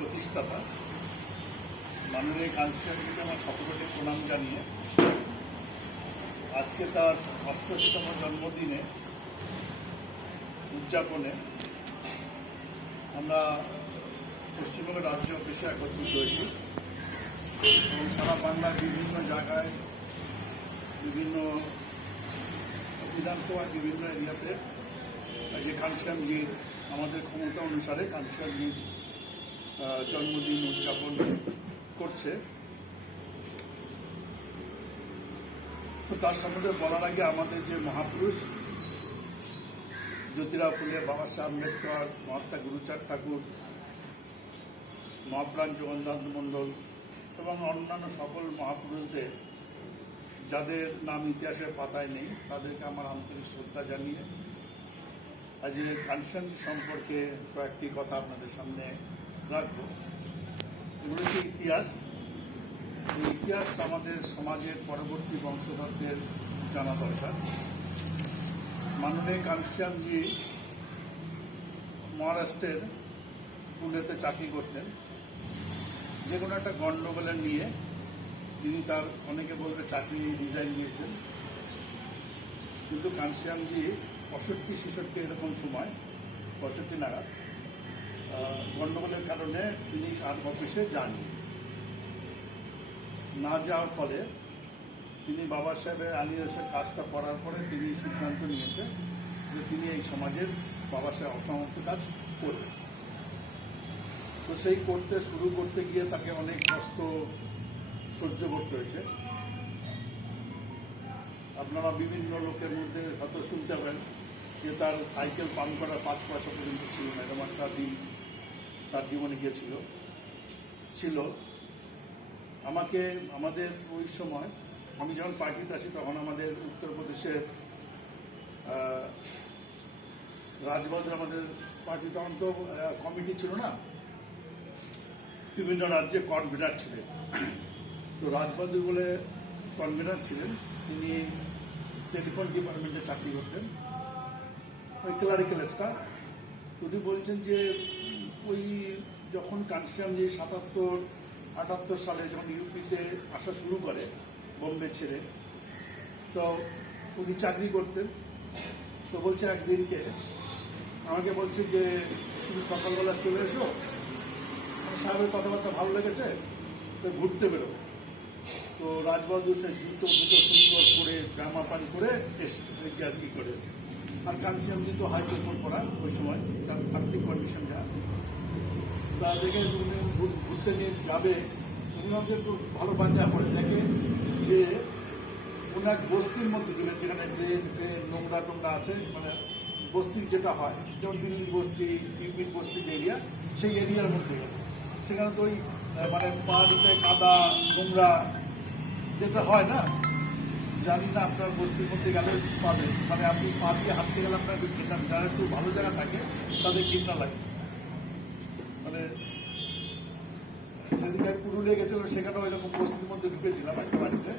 প্রতিষ্ঠাতা মাননীয় কাঞ্চনকে আমার শতকোটি প্রণাম জানিয়ে আজকে তার ৮৮তম জন্মদিনে উদযাপনে আমরা পশ্চিমবঙ্গ রাজ্য অফিসে একত্রিত হয়েছি এবং সারা বাংলার বিভিন্ন জায়গায় বিভিন্ন বিধানসভায় বিভিন্ন এরিয়াতে যে কাঞ্চনজির আমাদের ক্ষমতা অনুসারে কাঞ্চনজির জন্মদিন উদযাপন করছে। তো তার সম্বন্ধে বলার আগে আমাদের যে মহাপুরুষ জ্যোতিরাও ফুলে, বাবা সাহেব আম্বেদকর, মহাত্মা গুরুচাঁদ ঠাকুর, মহাপ্রাণ জগন্নাথ মণ্ডল এবং অন্যান্য সকল মহাপুরুষদের যাদের নাম ইতিহাসের পাতায় নেই তাদেরকে আমার আন্তরিক শ্রদ্ধা জানিয়ে আজকের কাঞ্চনজি সম্পর্কে কয়েকটি কথা আপনাদের সামনে রাখবো। এগুলো হচ্ছে ইতিহাস। এই ইতিহাস আমাদের সমাজের পরবর্তী বংশধরদের জানা দরকার। মাননীয় কাঞ্চনজি মহারাষ্ট্রের পুনেতে চাকরি করতেন। যে কোনো একটা গণ্ডগোলের নিয়ে তিনি তার অনেকে বলবে চাকরি রিজাইন দিয়েছেন, কিন্তু কাঞ্চনজি 65-66 এরকম সময় 65 নাগাদ গণ্ডগোলের কারণে তিনি আর অফিসে যাননি। না যাওয়ার ফলে তিনি বাবা সাহেবের আলিয়াসের কাজটা করার পরে তিনি সিদ্ধান্ত নিয়েছে যে তিনি এই সমাজের বাবা সাহেব অসমাপ্ত কাজ করবেন। তো সেই শুরু করতে গিয়ে তাকে অনেক কষ্ট সহ্য করতে হয়েছে। আপনারা বিভিন্ন লোকের মধ্যে হয়তো শুনতে পারেন যে তার সাইকেল পাম্প করা 5 পয়সা পর্যন্ত ছিল না, এরকম একটা দিন তার জীবনে ছিল। আমাদের ওই সময় আমি যখন পার্টিতে আসি তখন আমাদের উত্তরপ্রদেশের রাজবাহাদুর, আমাদের পার্টি তখন তো কমিটি ছিল না, বিভিন্ন রাজ্যে কনভেনার ছিলেন। তো রাজবাহাদুর বলে কনভেনার ছিলেন, তিনি টেলিফোন ডিপার্টমেন্টে চাকরি করতেন, ওই ক্লারিক্যাল স্টাফ। উনি বলছেন যে ওই যখন কাঞ্চনজি 77-78 সালে যখন ইউপিতে আসা শুরু করে বোম্বে ছেড়ে, তো উনি চাকরি করতেন। তো বলছে একদিনকে আমাকে বলছে যে তুমি সকালবেলা চলে এসো, সাহেবের কথাবার্তা ভালো লেগেছে, তো ঘুরতে বেরোবে। তো রাজবাহাদুর সে জুতো সুন্দর করে জামা পান করে এসে করেছে। আর কাঞ্চনজি তো হাই টেম্পোর পড়া ওই সময়, তার আর্থিক কন্ডিশনটা তা দেখে উনি ঘুরতে নিয়ে যাবে। উনি আমাকে একটু ভালো বাঞ্জা করে দেখে যে ওনার বস্তির মধ্যে দিবেন, যেখানে ড্রেন ফ্রেন নোংরা টোংরা আছে, মানে বস্তির যেটা হয়, যেমন দিল্লির বস্তি, ইউপির বস্তির এরিয়া, সেই এরিয়ার মধ্যে গেছে। সেখানে তো ওই মানে পাহাড়িতে কাদা নোংরা যেটা হয় না, জানি না আপনার বস্তির মধ্যে গেলে পাবেন, মানে আপনি পা দিয়ে হাঁটতে গেলে আপনার ঘৃণা, যারা একটু ভালো জায়গা থাকে তাদের ঘৃণা লাগে। মানে সেদিকে পুরুলিয়া গেছিলাম, সেখানে ওই রকম বস্তির মধ্যে ঢুকেছিলাম একটা বাড়িতে।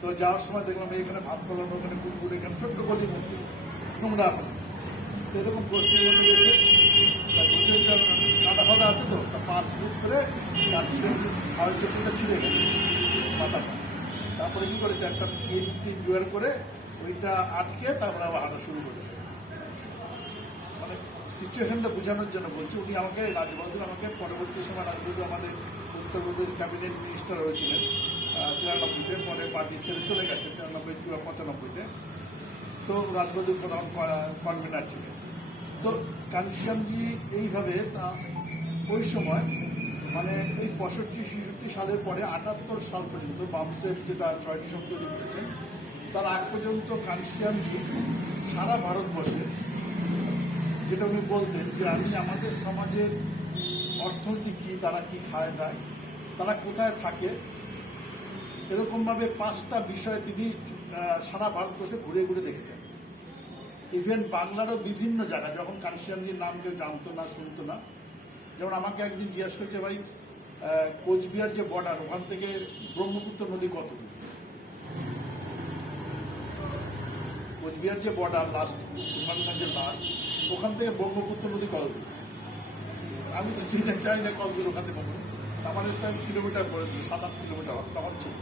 তো যাওয়ার সময় দেখলাম এখানে ভাত ফলানো, ওখানে কুকুর, এখানে ছোট্ট গলির মধ্যে নোংরা হয়। তো এরকম বস্তির মধ্যে গেছে, কাদা ফাদা আছে, তো পা স্লিপ করে হাওয়ার চোখটা ছিঁড়ে গেছে মাথাটা। তারপরে কি করেছে, একটা জোয়ার করে ওইটা আটকে তারপরে আবার হাঁটা শুরু করেছে। মানে সিচুয়েশনটা বোঝানোর জন্য বলছি। উনি আমাকে রাজবাহাদুর আমাকে পরবর্তী সময় রাজবাহাদুর আমাদের উত্তরপ্রদেশ ক্যাবিনেট মিনিস্টার হয়েছিলেন 93-তে, পরে পার্টি ছেড়ে চলে গেছে 93-95-তে। তো রাজবাহাদুর প্রধান কনভেনার ছিলেন। তো কাঞ্চনজি এইভাবে তা ওই সময় মানে এই 65-66 সালের পরে 78 সাল পর্যন্ত বামসেফ যেটা 6টি সব তৈরি করেছেন, তার আগ পর্যন্ত কাঞ্চনজি সারা ভারতবর্ষে, যেটা উনি বলতেন যে আমি আমাদের সমাজের অর্থনীতি কী, তারা কি খায় দায়, তারা কোথায় থাকে, এরকমভাবে 5টা বিষয় তিনি সারা ভারতবর্ষে ঘুরে ঘুরে দেখেছেন। ইভেন বাংলারও বিভিন্ন জায়গা, যখন কাঞ্চনজির নাম কেউ জানতো না, শুনতো না। যেমন আমাকে একদিন জিজ্ঞেস করছে, ভাই কোচবিহার যে বর্ডার, ওখান থেকে ব্রহ্মপুত্র নদী কত দূর? কোচবিহার যে বর্ডার লাস্ট, তুফানগঞ্জের লাস্ট, ওখান থেকে ব্রহ্মপুত্র নদী কত দূর? আমি তো চিনে চাই না কত দূর ওখানে পাবো, আমাদের তো কিলোমিটার পড়েছিল 7-8 কিলোমিটার তখন ছিল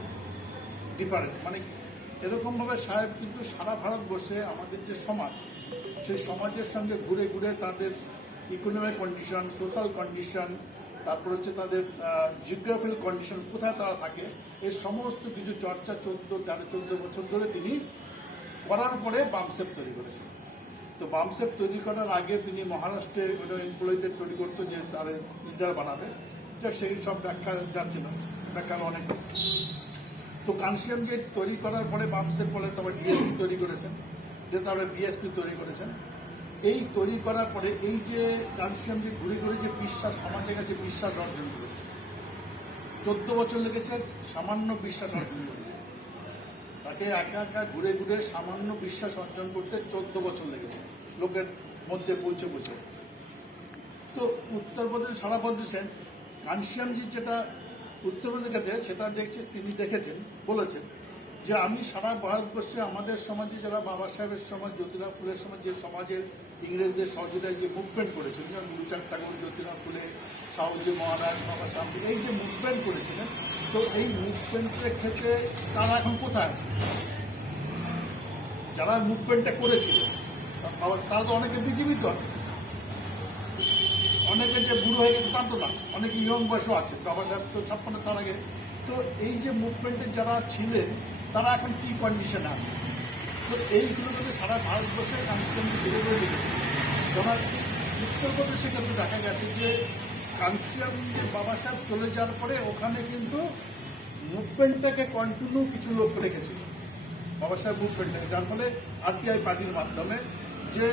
ডিফারেন্স। মানে এরকমভাবে সাহেব কিন্তু সারা ভারতবর্ষে আমাদের যে সমাজ, সেই সমাজের সঙ্গে ঘুরে ঘুরে তাদের ইকোনমিক কন্ডিশন, সোশ্যাল কন্ডিশন, তারপর হচ্ছে তাদের জিওগ্রাফিক্যাল কন্ডিশন, কোথায় তারা থাকে, এই সমস্ত কিছু চর্চা 13-14 বছর ধরে তিনি করার পরে বামসেপ তৈরি করেছেন। তো বামসেপ তৈরি করার আগে তিনি মহারাষ্ট্রে এমপ্লয়ীদের তৈরি করতো যে তাদের লিডার বানাবে, যাক সেই সব ব্যাখ্যা যাচ্ছে না, ব্যাখ্যা অনেক। তো কানসিয়াম গেট তৈরি করার পরে বামসেপ বলে তারপর ডিএসপি তৈরি করেছেন, যে তারপরে বিএসপি তৈরি করেছেন। এই তৈরি করার পরে এই যে কানসিয়াম যে ঘুরে ঘুরে যে বিশ্বাস সমাজের কাছে বিশ্বাস অর্জন করেছে, 14 বছর লেগেছে সামান্য বিশ্বাস অর্জন করতে। তাকে একা একা ঘুরে ঘুরে সামান্য বিশ্বাস অর্জন করতে 14 বছর লেগেছে লোকের মধ্যে পৌঁছে বসে। তো উত্তরপ্রদেশ সারা বলছেন কানসিয়ামজি যেটা উত্তরপ্রদেশ গেছে সেটা দেখছে, তিনি দেখেছেন, বলেছেন যে আমি সারা ভারতবর্ষে আমাদের সমাজে যারা বাবা সাহেবের সমাজ, জ্যোতিরাম ফুলের সমাজ, যে সমাজের ইংরেজদের সহযোগিতায় যে মুভমেন্ট করেছেন, যেমন গুরুচাঁদ ঠাকুর, জ্যোতিরাম ফুলে, সাহুজি মহারাজ, বাবা সাহেব, এই যে মুভমেন্ট করেছিলেন, তো এই মুভমেন্টের ক্ষেত্রে তারা এখন কোথায় আছে? যারা মুভমেন্টটা করেছিল তারা তো অনেকে বিজীবিত আছে, অনেকে যে বুড়ো হয়ে গেছে তার তো না, অনেকে ইয়ং বয়সও আছে, বাবা সাহেব তো 56 তার আগে। তো এই যে মুভমেন্টে যারা ছিলেন তারা এখন কি কন্ডিশনে আছে? তো এইগুলো যদি সারা ভারতবর্ষে কানসিয়াম ধীরে ধরে রেখেছে, যেমন উত্তরপ্রদেশে কিন্তু দেখা গেছে যে কানসিয়াম বাবা সাহেব চলে যাওয়ার পরে ওখানে কিন্তু মুভমেন্টটাকে কন্টিনিউ কিছু লোক রেখেছিল, বাবা সাহেব মুভমেন্টটাকে, যার ফলে আরপিআই পার্টির মাধ্যমে যে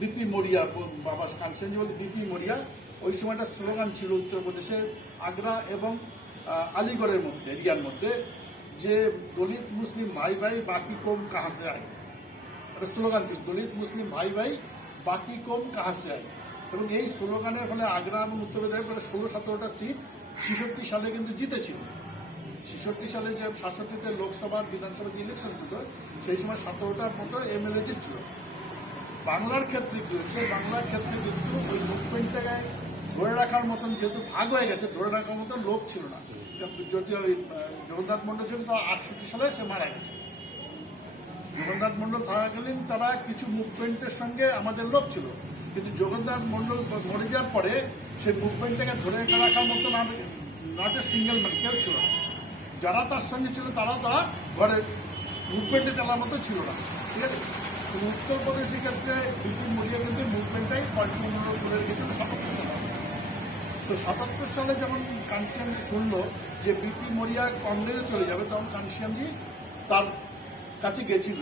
বিপি মরিয়া, বাবা কানসিয়ামজি বলতে বিপি মরিয়া, ওই সময়টা স্লোগান ছিল উত্তরপ্রদেশে আগ্রা এবং আলিগড়ের মধ্যে, এরিয়ার মধ্যে, যে দলিত মুসলিম ভাই ভাই বাকি কম কাহা সে আয়, একটা স্লোগান ছিল, দলিত মুসলিম ভাই ভাই বাকি কম কাহা সে আয়। এবং এই স্লোগানের ফলে আগ্রা এবং উত্তরপ্রদেশ 16-17টা সিট 66 সালে কিন্তু জিতেছিল। 66 সালে যে 67তে লোকসভা বিধানসভা যে ইলেকশন ছিল, সেই সময় 17টার মতো এমএলএ জিতছিল। বাংলার ক্ষেত্রে কি হচ্ছে, বাংলার ক্ষেত্রে কিন্তু ওই মুভমেন্টটাকে ধরে রাখার মতন, যেহেতু ভাগ হয়ে গেছে, ধরে রাখার মতন লোক ছিল না। যদিও ওই জগন্নাথ মন্ডল ছিল, তো 68 সালে সে মারা গেছে। জগন্নাথ মন্ডল থাকাকালীন তারা কিছু মুভমেন্টের সঙ্গে আমাদের লোক ছিল, কিন্তু জগন্নাথ মন্ডল মরে যাওয়ার পরে সেই মুভমেন্টটাকে ধরে রাখার মতন নট এ সিঙ্গেল ম্যান কেউ ছিল না। যারা তার সঙ্গে ছিল তারা ঘরে মুভমেন্টে চালার মতো ছিল না, ঠিক আছে। উত্তরপ্রদেশের ক্ষেত্রে বিপি মরিয়া কিন্তু মুভমেন্টটাই কন্টিনিউ করে রেখেছিল 77 সালে। তো 77 সালে যখন কানসিয়ামজি শুনলো যে বিপি মরিয়া কংগ্রেসে চলে যাবে, তখন কানসিয়ামজি তার কাছে গেছিল,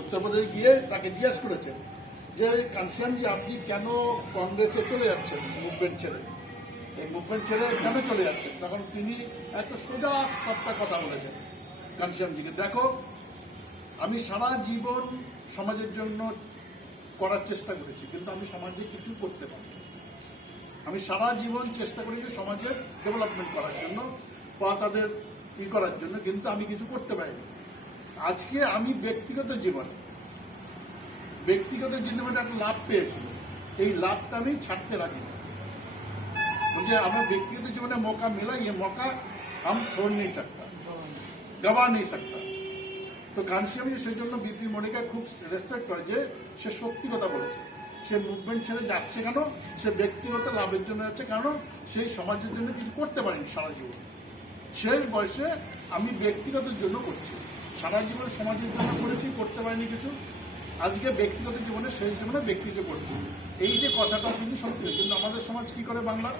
উত্তরপ্রদেশে গিয়ে তাকে জিজ্ঞেস করেছেন যে কানসিয়ামজি আপনি কেন কংগ্রেসে চলে যাচ্ছেন, মুভমেন্ট ছেড়ে, এই মুভমেন্ট ছেড়ে কেন চলে যাচ্ছেন? তখন তিনি একটা সোজা সবটা কথা বলেছেন কানসিয়ামজিকে, দেখো আমি সারা জীবন সমাজের জন্য করার চেষ্টা করেছি, কিন্তু আমি সমাজে কিছু করতে পারি। আমি সারা জীবন চেষ্টা করেছি সমাজের ডেভেলপমেন্ট করার জন্য বা তাদের ই করার জন্য, কিন্তু আমি কিছু করতে পারিনি। আজকে আমি ব্যক্তিগত জীবনে একটা লাভ পেয়েছি, এই লাভটা আমি ছাড়তে রাখি না। मुझे हमें व्यक्तिगत जीवन में मौका मिला, ये मौका हम छोड़ नहीं सकता, गवा नहीं सकता। তো কানসিয়ামজি সেই জন্য বিপি মরিয়াকে খুব রেসপেক্ট করে, যে সে সত্যি কথা বলেছে। সে মুভমেন্ট ছেড়ে যাচ্ছে কেন? সে ব্যক্তিগত লাভের জন্য যাচ্ছে, কারণ সেই সমাজের জন্য কিছু করতে পারেনি সারা জীবন। শেষ বয়সে আমি ব্যক্তিগত জন্য করছি, সারা জীবন সমাজের জন্য করেছি, করতে পারিনি কিছু, আজকে ব্যক্তিগত জীবনে শেষ জীবনে ব্যক্তিগত করছি। এই যে কথাটা তিনি সত্যি, কিন্তু আমাদের সমাজ কি করে, বাংলা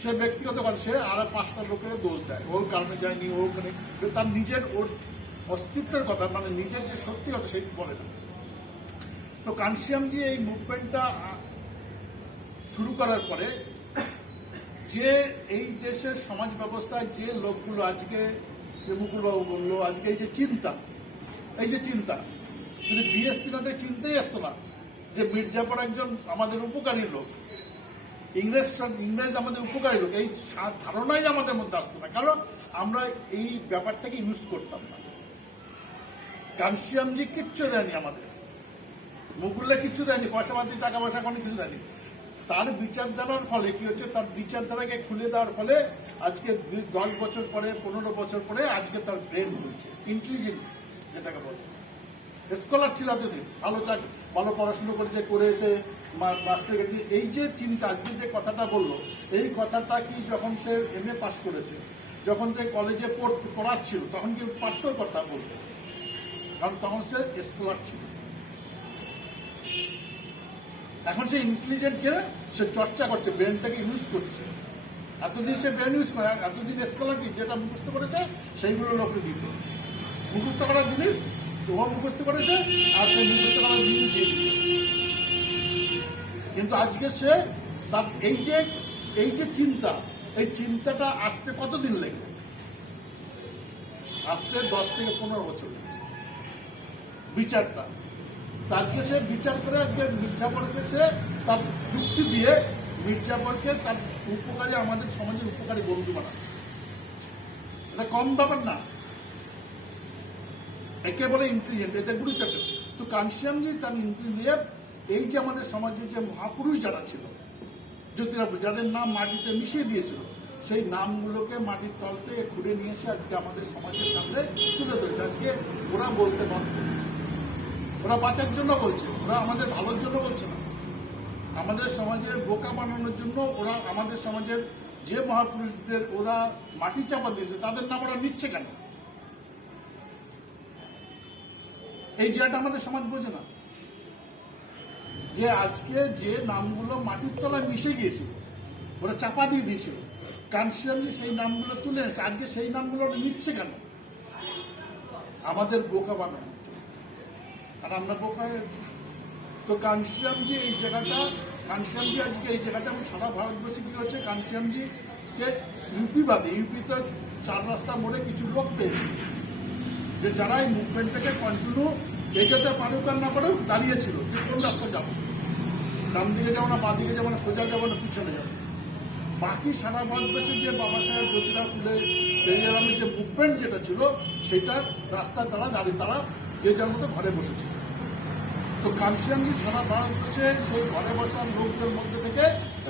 সে ব্যক্তিগত করে, সে আর 5টা লোকের দোষ দেয়, ওর কারণে যায়নি, ও ওখানে, তার নিজের ওর অস্তিত্বের কথা, মানে নিজের যে সত্যি কথা সেটি বলে না। তো কানসিয়ামজি এই মুভমেন্টটা শুরু করার পরে যে এই দেশের সমাজ ব্যবস্থায় যে লোকগুলো আজকে মুকুলবাবু বললো, আজকে এই যে চিন্তা যদি বিএসপি তাদের চিন্তাই আসতো না যে মির্জাপুর একজন আমাদের উপকারী লোক, ইংরেজ আমাদের উপকারী লোক, এই ধারণাই আমাদের মধ্যে আসতো না, কারণ আমরা এই ব্যাপারটাকে ইউজ করতাম না। কানসিয়ামজি কিচ্ছু দেয়নি আমাদের, মুকুল্লা কিচ্ছু দেয়নি, পয়সা পাতি টাকা পয়সা কোনো কিছু দেয়নি। তার বিচারধারার ফলে কি হচ্ছে, তার বিচারধারাকে খুলে দেওয়ার ফলে আজকে 10 বছর পরে 15 বছর পরে আজকে তার ব্রেন হচ্ছে ইন্টেলিজেন্ট, যেটাকে বলে স্কলার ছিল এতদিন, ভালো পড়াশুনো করে এসে মাস্টার ডিগ্রি। এই যে চিন্তা, আজকে যে কথাটা বললো, এই কথাটা কি যখন সে MA পাস করেছে, যখন সে কলেজে পড়াচ্ছিল, তখন কি পারত কথা বলতে? কারণ তখন সে স্কলার ছিল। এখন সে ইন্টেলিজেন্টকে সে চর্চা করছে, ব্রেনটাকে ইউজ করছে। এতদিন সে ব্রেন ইউজ করে, এতদিন স্কলার কি যেটা মুখস্থ করেছে সেইগুলো লোকে দিত। মুখস্থ করার জিনিস ও মুখস্থ করেছে, আর সে মুখস্থ করার জিনিস দিয়ে দিত। কিন্তু আজকে সে তার এই যে চিন্তা, এই চিন্তাটা আসতে কতদিন লাগবে? আসতে 10 থেকে 15 বছর লাগছে বিচারটা। আজকে সে বিচার করে আজকে মির্জাফরকে সে তার যুক্তি দিয়ে মির্জাফরকে তার উপকারী, আমাদের সমাজের উপকারী বন্ধু বানাচ্ছে। এটা কম ব্যাপার না, একে বলে ইন্টেলিজেন্ট, এটা গুরুত্ব। তো কানসিয়ামজি তার ইন্টেলিজেন্ট, এই যে আমাদের সমাজে যে মহাপুরুষ যারা ছিল, জ্যোতিরাপুর, যাদের নাম মাটিতে মিশিয়ে দিয়েছিল, সেই নামগুলোকে মাটির তল থেকে খুঁড়ে নিয়ে এসে আজকে আমাদের সমাজের সামনে তুলে ধরেছে। আজকে ওরা বলতে বন্ধ করেছে, ওরা বাঁচার জন্য বলছে, ওরা আমাদের ভালোর জন্য বলছে না, আমাদের সমাজের বোকা বানানোর জন্য। ওরা আমাদের সমাজের যে মহাপুরুষদের ওরা মাটি চাপা দিয়েছে, তাদের নাম ওরা নিচ্ছে কেন? এই জায়গাটা আমাদের সমাজ বোঝে না, যে আজকে যে নামগুলো মাটির তলায় মিশে গিয়েছিল, ওরা চাপা দিয়ে দিয়েছিল, কানসিয়ামজি সেই নামগুলো তুলে এসেছে, আজকে সেই নামগুলো নিচ্ছে কেন? আমাদের বোকা বানানো, আর আমরা বোকা হয়ে যাচ্ছি। তো কানসিয়ামজি এই জায়গাটা, কানসিয়ামজি আজকে এই জায়গাটা আমি সারা ভারতবর্ষে কি হচ্ছে, কানসিয়ামজিকে ইউপি বাদে, ইউপিতে 4 রাস্তা মোড়ে কিছু লোক পেয়েছে, যে যারা এই মুভমেন্টটাকে কন্টিনিউ এগোতে পারুক আর না পারুক দাঁড়িয়েছিল, যে কোন রাস্তা যাবো, ডান দিকে যাবো না, বাঁ দিকে যাবো না, সোজা যাবো না, পিছনে যাবো। বাকি সারা ভারতবর্ষে যে বাবা সাহেব জ্যোতিরা ফুলে পেরিয়ারামের যে মুভমেন্ট যেটা ছিল, সেটা রাস্তা দাঁড়িয়ে তারা যে যার মতো ঘরে বসেছিল। তো কানসিয়ামজি সারা ভারতবর্ষে সেই ঘরে বসার লোকদের মধ্যে থেকে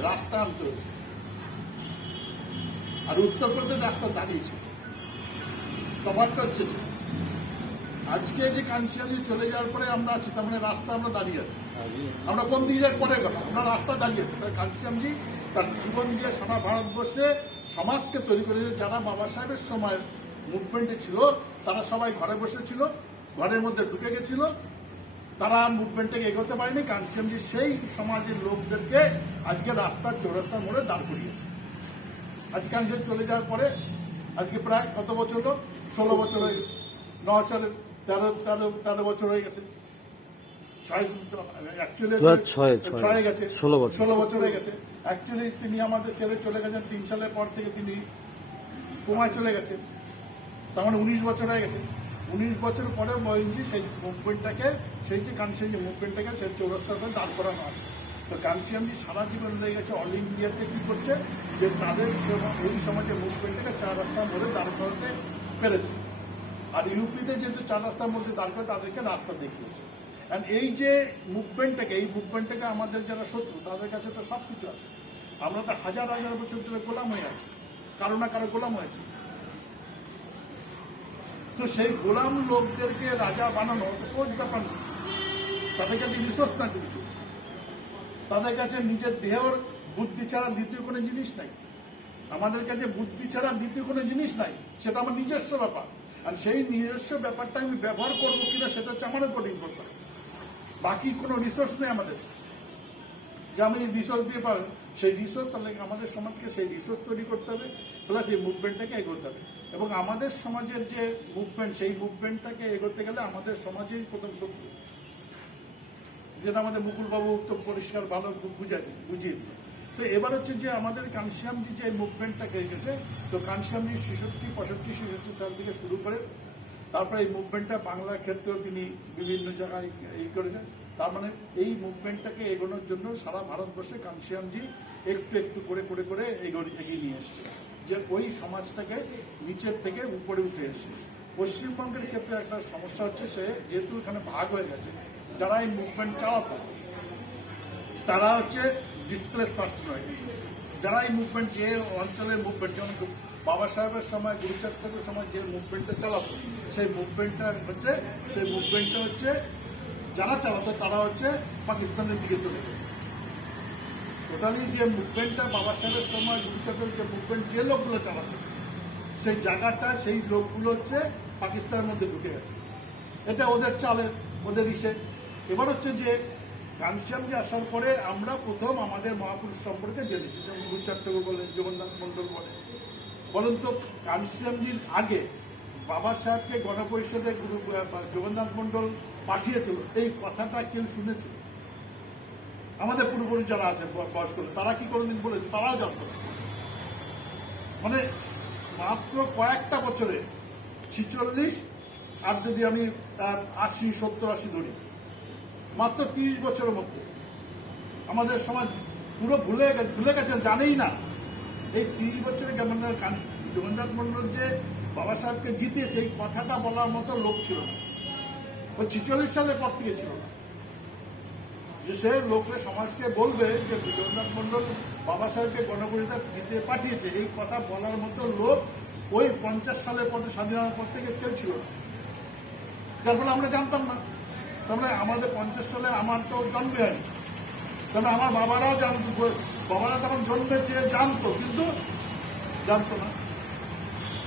রাস্তা আনতে হয়েছে, আর উত্তরপ্রদেশ রাস্তা দাঁড়িয়েছে। তফাৎটা হচ্ছে আজকে যে কানসিয়ামজি চলে যাওয়ার পরে আমরা আছি, তার মানে রাস্তা আমরা দাঁড়িয়ে আছি। আমরা কোন দিকে যাই পরের কথা, আমরা রাস্তা দাঁড়িয়ে আছি। তাই কানসিয়ামজি তার জীবন দিয়ে সারা ভারতবর্ষে সমাজকে তৈরি করেছে। যারা বাবা সাহেবের সময় মুভমেন্টে ছিল, তারা সবাই ঘরে বসেছিল, ঘরের মধ্যে ঢুকে গেছিল, তারা মুভমেন্টটাকে এগোতে পারেনি। কানসিয়ামজি সেই সমাজের লোকদেরকে আজকে রাস্তার চৌরাস্তার মোড়ে দাঁড় করিয়েছে। আজ কানসিয়াম চলে যাওয়ার পরে আজকে প্রায় কত বছর হলো? 16 বছর হয়ে, 9 সালে 13 বছর হয়ে গেছে, 6 গেছে, 16 বছর হয়ে গেছে। অ্যাকচুয়ালি তিনি আমাদের ছেড়ে চলে গেছেন 3 সালের পর থেকে, তিনি কোমায় চলে গেছেন, তার মানে 19 বছর হয়ে গেছে। 19 বছর পরে মহিনজি সেই মুভমেন্টটাকে, সেই যে কানসিয়ামজি মুভমেন্টটাকে সেই চৌরাস্তার করে দাঁড় করানো আছে। তো কানসিয়ামজি সারা জীবন লেগে গেছে অল ইন্ডিয়াতে কি করছে, যে তাদের ওই সমাজের মুভমেন্টটাকে 4 রাস্তার মোড়ে দাঁড় করাতে পেরেছে। আর ইউপিতে যেহেতু 4 রাস্তার মধ্যে দাঁড় করে, তাদেরকে রাস্তা দেখিয়েছে। অ্যান্ড এই যে মুভমেন্টটাকে আমাদের যারা শত্রু, তাদের কাছে তো সব কিছু আছে। আমরা তো হাজার হাজার বছর ধরে গোলাম হয়ে আছি, কারো না কারো গোলাম হয়েছে। তো সেই গোলাম লোকদেরকে রাজা বানানো সহজ ব্যাপার না। তাদের কাছে রিসোর্স না কিছু, তাদের কাছে নিজের দেহের বুদ্ধি ছাড়া দ্বিতীয় কোনো জিনিস নাই। আমাদের কাছে বুদ্ধি ছাড়া দ্বিতীয় কোনো জিনিস নাই, সেটা আমার নিজস্ব ব্যাপার। আর সেই নিজস্ব ব্যাপারটা আমি ব্যবহার করবো কিনা, সেটা হচ্ছে আমার উপর নির্ভর করে। বাকি কোনো রিসোর্স নেই আমাদের, যে আমি রিসোর্স দিয়ে পারেন সেই রিসোর্স, তাহলে আমাদের সমাজকে সেই রিসোর্স তৈরি করতে হবে, প্লাস এই মুভমেন্টটাকে এগোতে হবে। এবং আমাদের সমাজের যে মুভমেন্ট, সেই মুভমেন্টটাকে এগোতে গেলে আমাদের সমাজেই প্রথম শত্রু, যেটা আমাদের মুকুলবাবু উত্তম পরিষ্কার ভালো বুঝিয়ে দিল। তো এবার হচ্ছে যে আমাদের কানসিয়ামজি যে মুভমেন্টটাকে এগেছে, তো কানসিয়ামজি 65-66 সাল থেকে শুরু করে, তারপরে এই মুভমেন্টটা বাংলার ক্ষেত্রেও তিনি বিভিন্ন জায়গায় এই করেছেন। তার মানে এই মুভমেন্টটাকে এগোনোর জন্য সারা ভারতবর্ষে কানসিয়ামজি একটু একটু করে করে করে এগিয়ে নিয়ে এসছে, যে ওই সমাজটাকে নিচের থেকে উপরে উঠে এসছে। পশ্চিমবঙ্গের ক্ষেত্রে একটা সমস্যা হচ্ছে, সে যেহেতু এখানে ভাগ হয়ে গেছে, যারা এই মুভমেন্ট চালাতো তারা হচ্ছে ডিসপ্লেস পার্সন হয়ে গেছে। যারা এই মুভমেন্ট, যে অঞ্চলের মুভমেন্ট, যেমন বাবা সাহেবের সময়, গুরুচাঁদ ঠাকুরের সময় যে মুভমেন্টটা চালাতো, সেই মুভমেন্টটা হচ্ছে যারা চালাতো তারা হচ্ছে পাকিস্তানের দিকে চলে গেছে। টোটালি যে মুভমেন্টটা বাবা সাহেবের সময়, গুরুচাঁদের যে মুভমেন্ট, যে লোকগুলো চালাতো, সেই জায়গাটা, সেই লোকগুলো হচ্ছে পাকিস্তানের মধ্যে ঢুকে গেছে। এটা ওদের চালের, ওদের ইসে। এবার হচ্ছে যে ঘনশ্যামজি আসার পরে আমরা প্রথম আমাদের মহাপুরুষ সম্পর্কে জেনেছি, যেমন গুরুচাঁদ ঠাকুর বলেন, জগন্নাথ মন্ডল বলেন তো ঘনশ্যামজির আগে বাবা সাহেবকে গণপরিষদে জগন্নাথ মন্ডল পাঠিয়েছিল, এই কথাটা কেউ শুনেছে? আমাদের পূর্বপুরুষ যারা আছে বয়স্ক, তারা কি কোনোদিন বলেছে? তারাও জানত না। মানে মাত্র কয়েকটা বছরে 46, আর যদি আমি 80, 70, 80 ধরি, মাত্র 30 বছরের মধ্যে আমাদের সমাজ পুরো ভুলে গেছেন, জানেই না। এই 30 বছরে জগন্নাথ মন্ডল যে বাবা সাহেবকে জিতিয়েছে, এই কথাটা বলার মতো লোক ছিল না। ওই 46 সালের পর থেকে ছিল না যে সে লোকরে সমাজকে বলবে যে জগন্নাথ মন্ডল বাবা সাহেবকে গণপরিষদ জিতে পাঠিয়েছে, এই কথা বলার মতো লোক ওই 50 সালের পর, স্বাধীনতার পর থেকে কেউ ছিল না। যার ফলে আমরা জানতাম না। তারপরে আমাদের 50 সালে আমার তো জন্মে হয়নি, তবে আমার বাবারাও জানতো, বাবারা তখন জন্মেছে, জানতো, কিন্তু জানতো না।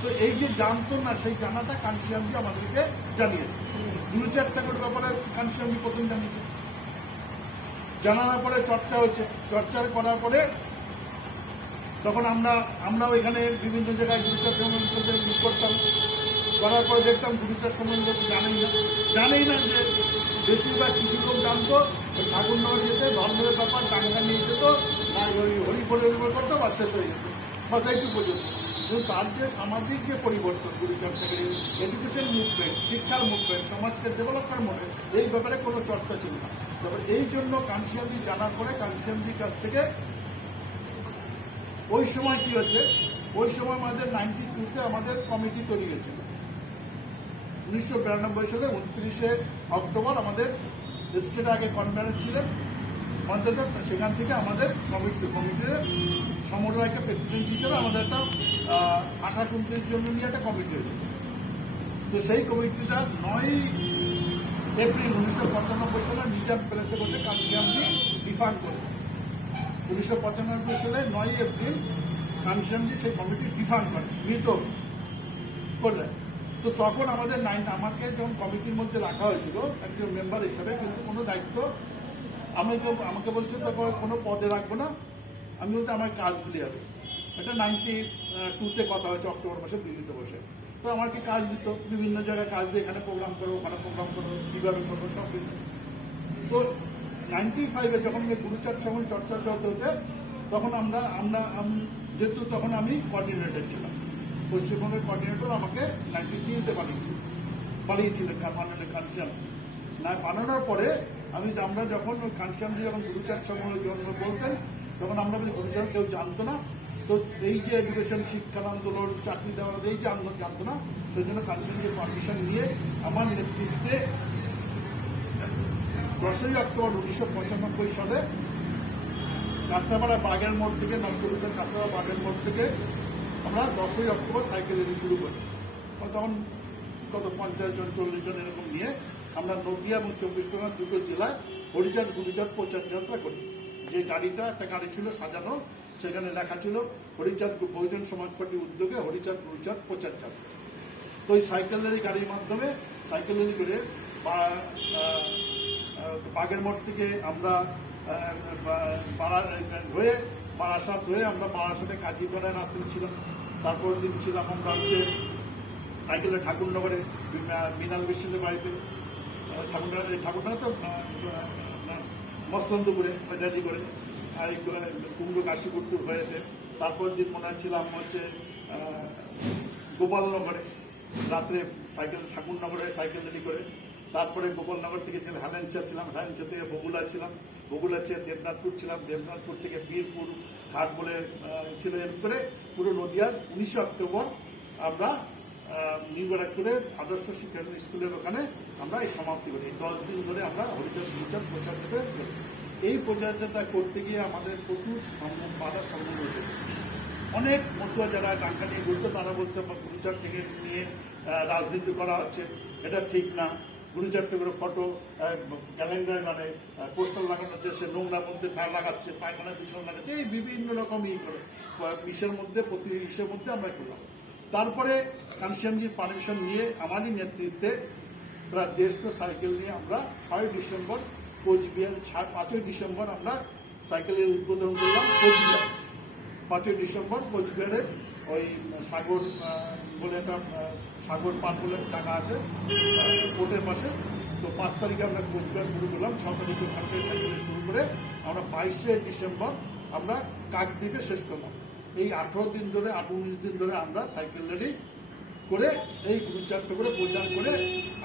তো এই যে জানতো না, সেই জানাটা কাঞ্চিরামজি আমাদেরকে জানিয়েছে। গুরুচাঁদ ঠাকুরের ব্যাপারে কাঞ্চিরামজি প্রথম জানিয়েছে। জানানোর পরে চর্চা হয়েছে, চর্চা করার পরে তখন আমরাও এখানে বিভিন্ন জায়গায় গুরুচাঁদ সম্বন্ধে মিট করতাম। করার পরে দেখতাম গুরুচাঁদ সম্বন্ধে জানেই না যে বেশিরভাগ কিছু লোক জানতো ঠাকুরনগর যেতে, ধর্মের ব্যাপার টাঙ্গা নিয়ে যেত, না ওই হরিপরে করতো, বা শেষ হয়ে যেত, বাস এইটুকু পর্যন্ত। কিন্তু তার যে সামাজিক যে পরিবর্তন, গুরুচাঁদ থেকে এডুকেশন মুভমেন্ট, শিক্ষার মুভমেন্ট, সমাজকে ডেভেলপ করার মনে, এই ব্যাপারে কোনো চর্চা ছিল না। তবে এই জন্য কাঞ্চিরামজি জানার পরে কাঞ্চিরামজির কাছ থেকে ওই সময় কি হয়েছে, ওই সময় আমাদের 92-তে আমাদের কমিটি তৈরি হয়েছিল। 1992 সালে 29শে অক্টোবর আমাদের স্টেটে আগে কনভেনার ছিলেন অন্তত, সেখান থেকে আমাদের কমিটিতে সমন্বয়কে প্রেসিডেন্ট হিসেবে আমাদের একটা 28-29 জন নিয়ে একটা কমিটি হয়েছিল। তো সেই কমিটিটা 9 এপ্রিল 1995 সালে নিজাম প্যালেসে বসে কাঞ্চিরামজি ডিফান্ড করে। 1995 সালে 9 এপ্রিল কাঞ্চিরামজি সেই কমিটি ডিফান্ড করে, মৃত করলেন। তো তখন আমাকে যখন কমিটির মধ্যে রাখা হয়েছিল একজন মেম্বার হিসাবে, কিন্তু কোনো দায়িত্ব আমাকে বলছে তারপর কোনো পদে রাখবো না, আমি বলছি আমার কাজ দিলে হবে। এটা 92-তে কথা হয়েছে, অক্টোবর মাসে দিল্লিতে বসে। তো আমাকে কাজ দিত, বিভিন্ন জায়গায় কাজ দিয়ে, এখানে প্রোগ্রাম করো, ওখানে প্রোগ্রাম করো, কীভাবে করবো, সব কিছু। তো 95-এ যখন গুরুচাঁদ সঙ্গে চর্চা হতে তখন যেহেতু তখন আমি কোঅর্ডিনেটর ছিলাম, পশ্চিমবঙ্গের কোঅর্ডিনেটর আমাকে 93-তে পালিয়েছিলেন কাঞ্চিরাম। না বানানোর পরে আমরা যখন কাঞ্চিরামজি যখন গুরুচাঁদ সঙ্গে বলতেন, তখন আমরা গুরুচাঁদ কেউ জানতো না। তো এই যে এডুকেশন, শিক্ষার আন্দোলন, চাকরি দেওয়ার, এই যে আন্দোলন জানতো না, সেই জন্য কাঞ্চিরামজির পারমিশন নিয়ে আমার নেতৃত্বে 10ই অক্টোবর 1995 সালে কাঁচাপাড়া বাগের মোড় থেকে, নবচরিচার কাঁচাপাড়া বাগের মোড় থেকে আমরা 10ই অক্টোবর সাইকেল র্যালি শুরু করি। তখন কত 50 জন 40 জন এরকম নিয়ে আমরা নদিয়া এবং 24 পরগনা দুটো জেলায় হরিচাঁদ গুরুচাঁদ প্রচার যাত্রা করি। যে গাড়িটা, একটা গাড়ি ছিল সাজানো, সেখানে লেখা ছিল হরিচাঁদ বহুজন সমাজ পার্টির উদ্যোগে হরিচাঁদ গুরুচাঁদ প্রচার যাত্রা। তো ওই সাইকেল র্যালি গাড়ির মাধ্যমে সাইকেল র্যালি করে বাগের মোড় থেকে আমরা হয়ে বারাসাত হয়ে আমরা বারাসাতে কাজীপাড়ায় রাত্রি ছিলাম। তারপরের দিন ছিলাম আমরা হচ্ছে সাইকেলে ঠাকুরনগরে মৃণাল বিশ্বের বাড়িতে, ঠাকুরনগর তো মস্তন্দপুরে র্যালি করে, কুমড়ো কাশীপুর হয়েছে। তারপরের দিন মনে ছিলাম হচ্ছে গোপালনগরে, রাত্রে সাইকেল ঠাকুরনগরে সাইকেল র্যালি করে। তারপরে গোপালনগর থেকে ছিলাম হ্যালেঞ্চা, হ্যালেঞ্চা থেকে বগুলা ছিলাম, বগুলা থেকে দেবনাথপুর ছিলাম, দেবনাথপুর থেকে বীরপুর ঘাট বলে ছিল। এর করে পুরো নদিয়ার 19 অক্টোবর আমরা নিউ ব্যারাকপুরে আদর্শ শিক্ষা স্কুলের ওখানে আমরা এই সমাপ্তি করি। 10 দিন ধরে আমরা হরিচাঁদ গুরুচাঁদ প্রচার করে এই প্রচারটা করতে গিয়ে আমাদের প্রচুর বাধার সম্মুখীন হয়েছে। অনেক মতুয়া যারা টাকা নিয়ে ঘুরতো তারা বলতে গুরুচার থেকে নিয়ে রাজনীতি করা হচ্ছে, এটা ঠিক না। গুরুচারটে করে ফটো ক্যালেন্ডার মানে পোস্টার লাগানো হচ্ছে, সে নোংরার মধ্যে লাগাচ্ছে, পায়খানার পিছনে লাগাচ্ছে, এই বিভিন্ন রকম করে ইসের মধ্যে প্রতি ইসের মধ্যে আমরা করলাম। তারপরে কানসিয়ামজির পারমিশন নিয়ে আমারই নেতৃত্বে প্রায় 150 সাইকেল নিয়ে আমরা 6 ডিসেম্বর কোচবিহার 5ই ডিসেম্বর আমরা সাইকেলের উদ্বোধন করলাম কোচবিহার। 5ই ডিসেম্বর কোচবিহারে ওই সাগর বলে একটা সাগর পার বলে টাকা আছে কোর্টের পাশে। তো 5 তারিখে আমরা কোচবিহার শুরু করলাম, 6 তারিখে ওখান থেকে সাইকেল শুরু করে আমরা 22শে ডিসেম্বর আমরা কাকদ্বীপে শেষ করলাম। এই 18 দিন ধরে 19 দিন ধরে আমরা সাইকেল র্যালি করে এই গুরুচারটা করে প্রচার করে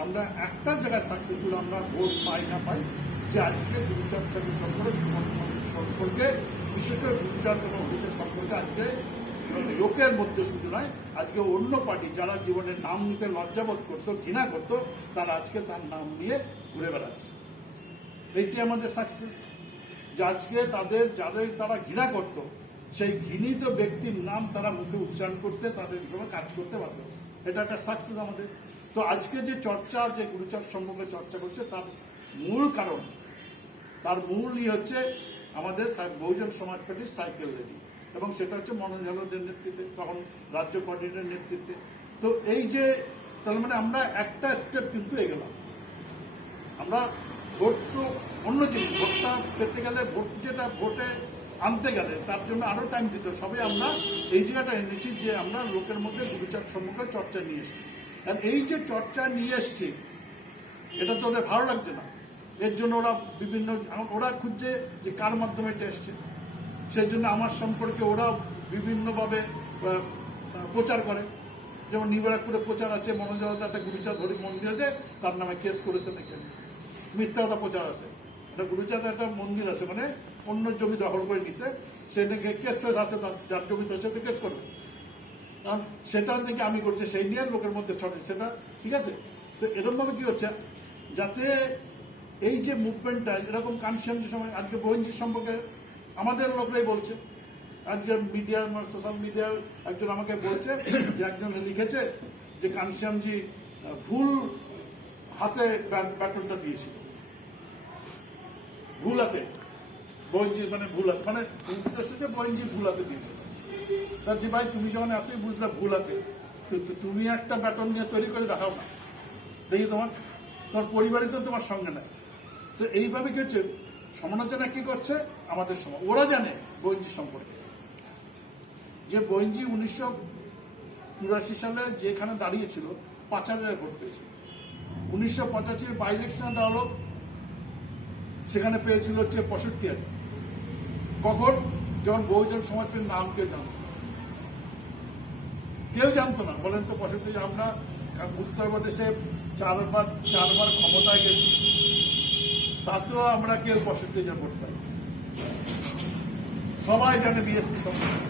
আমরা একটা জায়গায় সাকসেসফুল আমরা ভোট পাই না পাই যে আজকে গুরুচারটাকে সম্পর্কে বিশেষ করে গুরুচার এবং গুরুচার সম্পর্কে আজকে লোকের মধ্যে শুধু নয়, আজকে অন্য পার্টি যারা জীবনে নাম নিতে লজ্জাবোধ করতো, ঘৃণা করতো, তারা আজকে তার নাম নিয়ে ঘুরে বেড়াচ্ছে। এইটি আমাদের সাকসেস যে আজকে যাদের তারা ঘৃণা করতো সেই ঘৃণিত ব্যক্তির নাম তারা মুখে উচ্চারণ করতে, তাদের হিসেবে কাজ করতে পারত। এটা একটা সাকসেস আমাদের। তো আজকে যে চর্চা, যে গুরুচার সম্পর্কে চর্চা করছে তার মূল কারণ, তার মূলই হচ্ছে আমাদের বহুজন সমাজ পার্টির সাইকেল র্যালি, এবং সেটা হচ্ছে মনোজ ঝালদের নেতৃত্বে, তখন রাজ্য কোঅর্ডিনেটরের নেতৃত্বে। তো এই যে তার মানে আমরা একটা স্টেপ কিন্তু এগেলাম। আমরা ভোট তো অন্য জিনিস, ভোটটা পেতে গেলে ভোটে আনতে গেলে তার জন্য আরো টাইম দিতে, সবে আমরা এই জায়গাটা এনেছি যে আমরা লোকের মধ্যে গুরুচার সম্পর্কে চর্চা নিয়ে এসছি। আর এই যে চর্চা নিয়ে এসছি এটা তো ওদের ভালো লাগছে না, এর জন্য ওরা খুঁজছে যে কার মাধ্যমে এটা এসছে, সেই জন্য আমার সম্পর্কে ওরা বিভিন্নভাবে প্রচার করে। যেমন নিবারকপুরে প্রচার আছে, মনোজদাতে একটা গুরুচাঁদ হরি মন্দির আছে, তার নামে কেস করেছে নাকি, মিথ্যা কথা প্রচার আছে। একটা গুরুচাঁদে একটা মন্দির আছে, মানে অন্য জমি দখল করে নিছে, সেটাকে কেস টেস আছে, যার জমি সেটা কেস করবে, কারণ সেটা থেকে আমি করছি, সেই নিয়ে লোকের মধ্যে ছড়ে, সেটা ঠিক আছে। তো এরকম ভাবে কি হচ্ছে যাতে এই যে মুভমেন্টটা এরকম কানসিয়ামজির সময় আজকে বহিনজির সম্পর্কে আমাদের লোকরাই বলছে, আজকে মিডিয়ার সোশ্যাল মিডিয়ার একজন আমাকে বলছে যে একজন লিখেছে যে কানসিয়ামজি ভুল হাতে ব্যাটনটা দিয়েছিল, ভুল হাতে বহিনজি মানে ভুল হাতে, মানে বহিনজি ভুল হাতে দিয়েছিল। তার যে ভাই তুমি যখন এতই বুঝলে ভুল হাতে, তুমি একটা ব্যাটন নিয়ে তৈরি করে দেখাও না, দেখি তোমার পরিবারই তো তোমার সঙ্গে নেয়। তো এইভাবে কি হচ্ছে, সমালোচনা কি করছে আমাদের সময়, ওরা জানে বহিনজি সম্পর্কে যে বহিনজি 1984 সালে যেখানে দাঁড়িয়েছিল 5000 ভোট পেয়েছিল। 1985 বাই ইলেকশনে দাঁড়ালো, সেখানে পেয়েছিল হচ্ছে 65,000। কখন? যখন বহুজন সমাজের নাম কেউ জানতো না। বলেন তো 65, আমরা উত্তরপ্রদেশে চারবার ক্ষমতায় গেছি, তাতেও আমরা কেউ 65,000 ভোট পাই। সবাই জানে বিএসপি সম্পর্কে,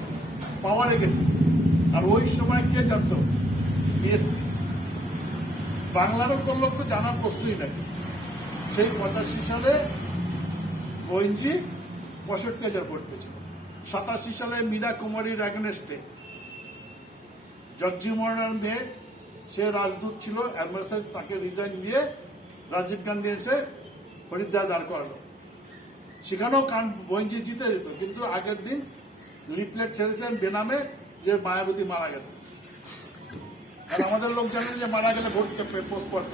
পাওয়ারে গেছে। আর ওই সময় কে জানতো? বিএসপি। বাংলারও কোন লোক তো জানার প্রশ্নই নাই। সেই 85 সালে বহিনজি 65,000 ভোট পেয়েছিল। 87 সালে মীরা কুমারীর অ্যাগনেস্টে জগজীবনের মেয়ে, সে রাজদূত ছিল, অ্যাম্বাসেডর, তাকে রিজাইন দিয়ে রাজীব গান্ধী এসে হরিদ্বার দাঁড় করালো। সেখানেও বহিনজি জিতে যেত, কিন্তু আগের দিন লিফলেট ছেড়েছেন বেনামে যে মায়াবতী মারা গেছে। আর আমাদের লোক জানে যে মারা গেলে ভোট পোস্টপন্ড,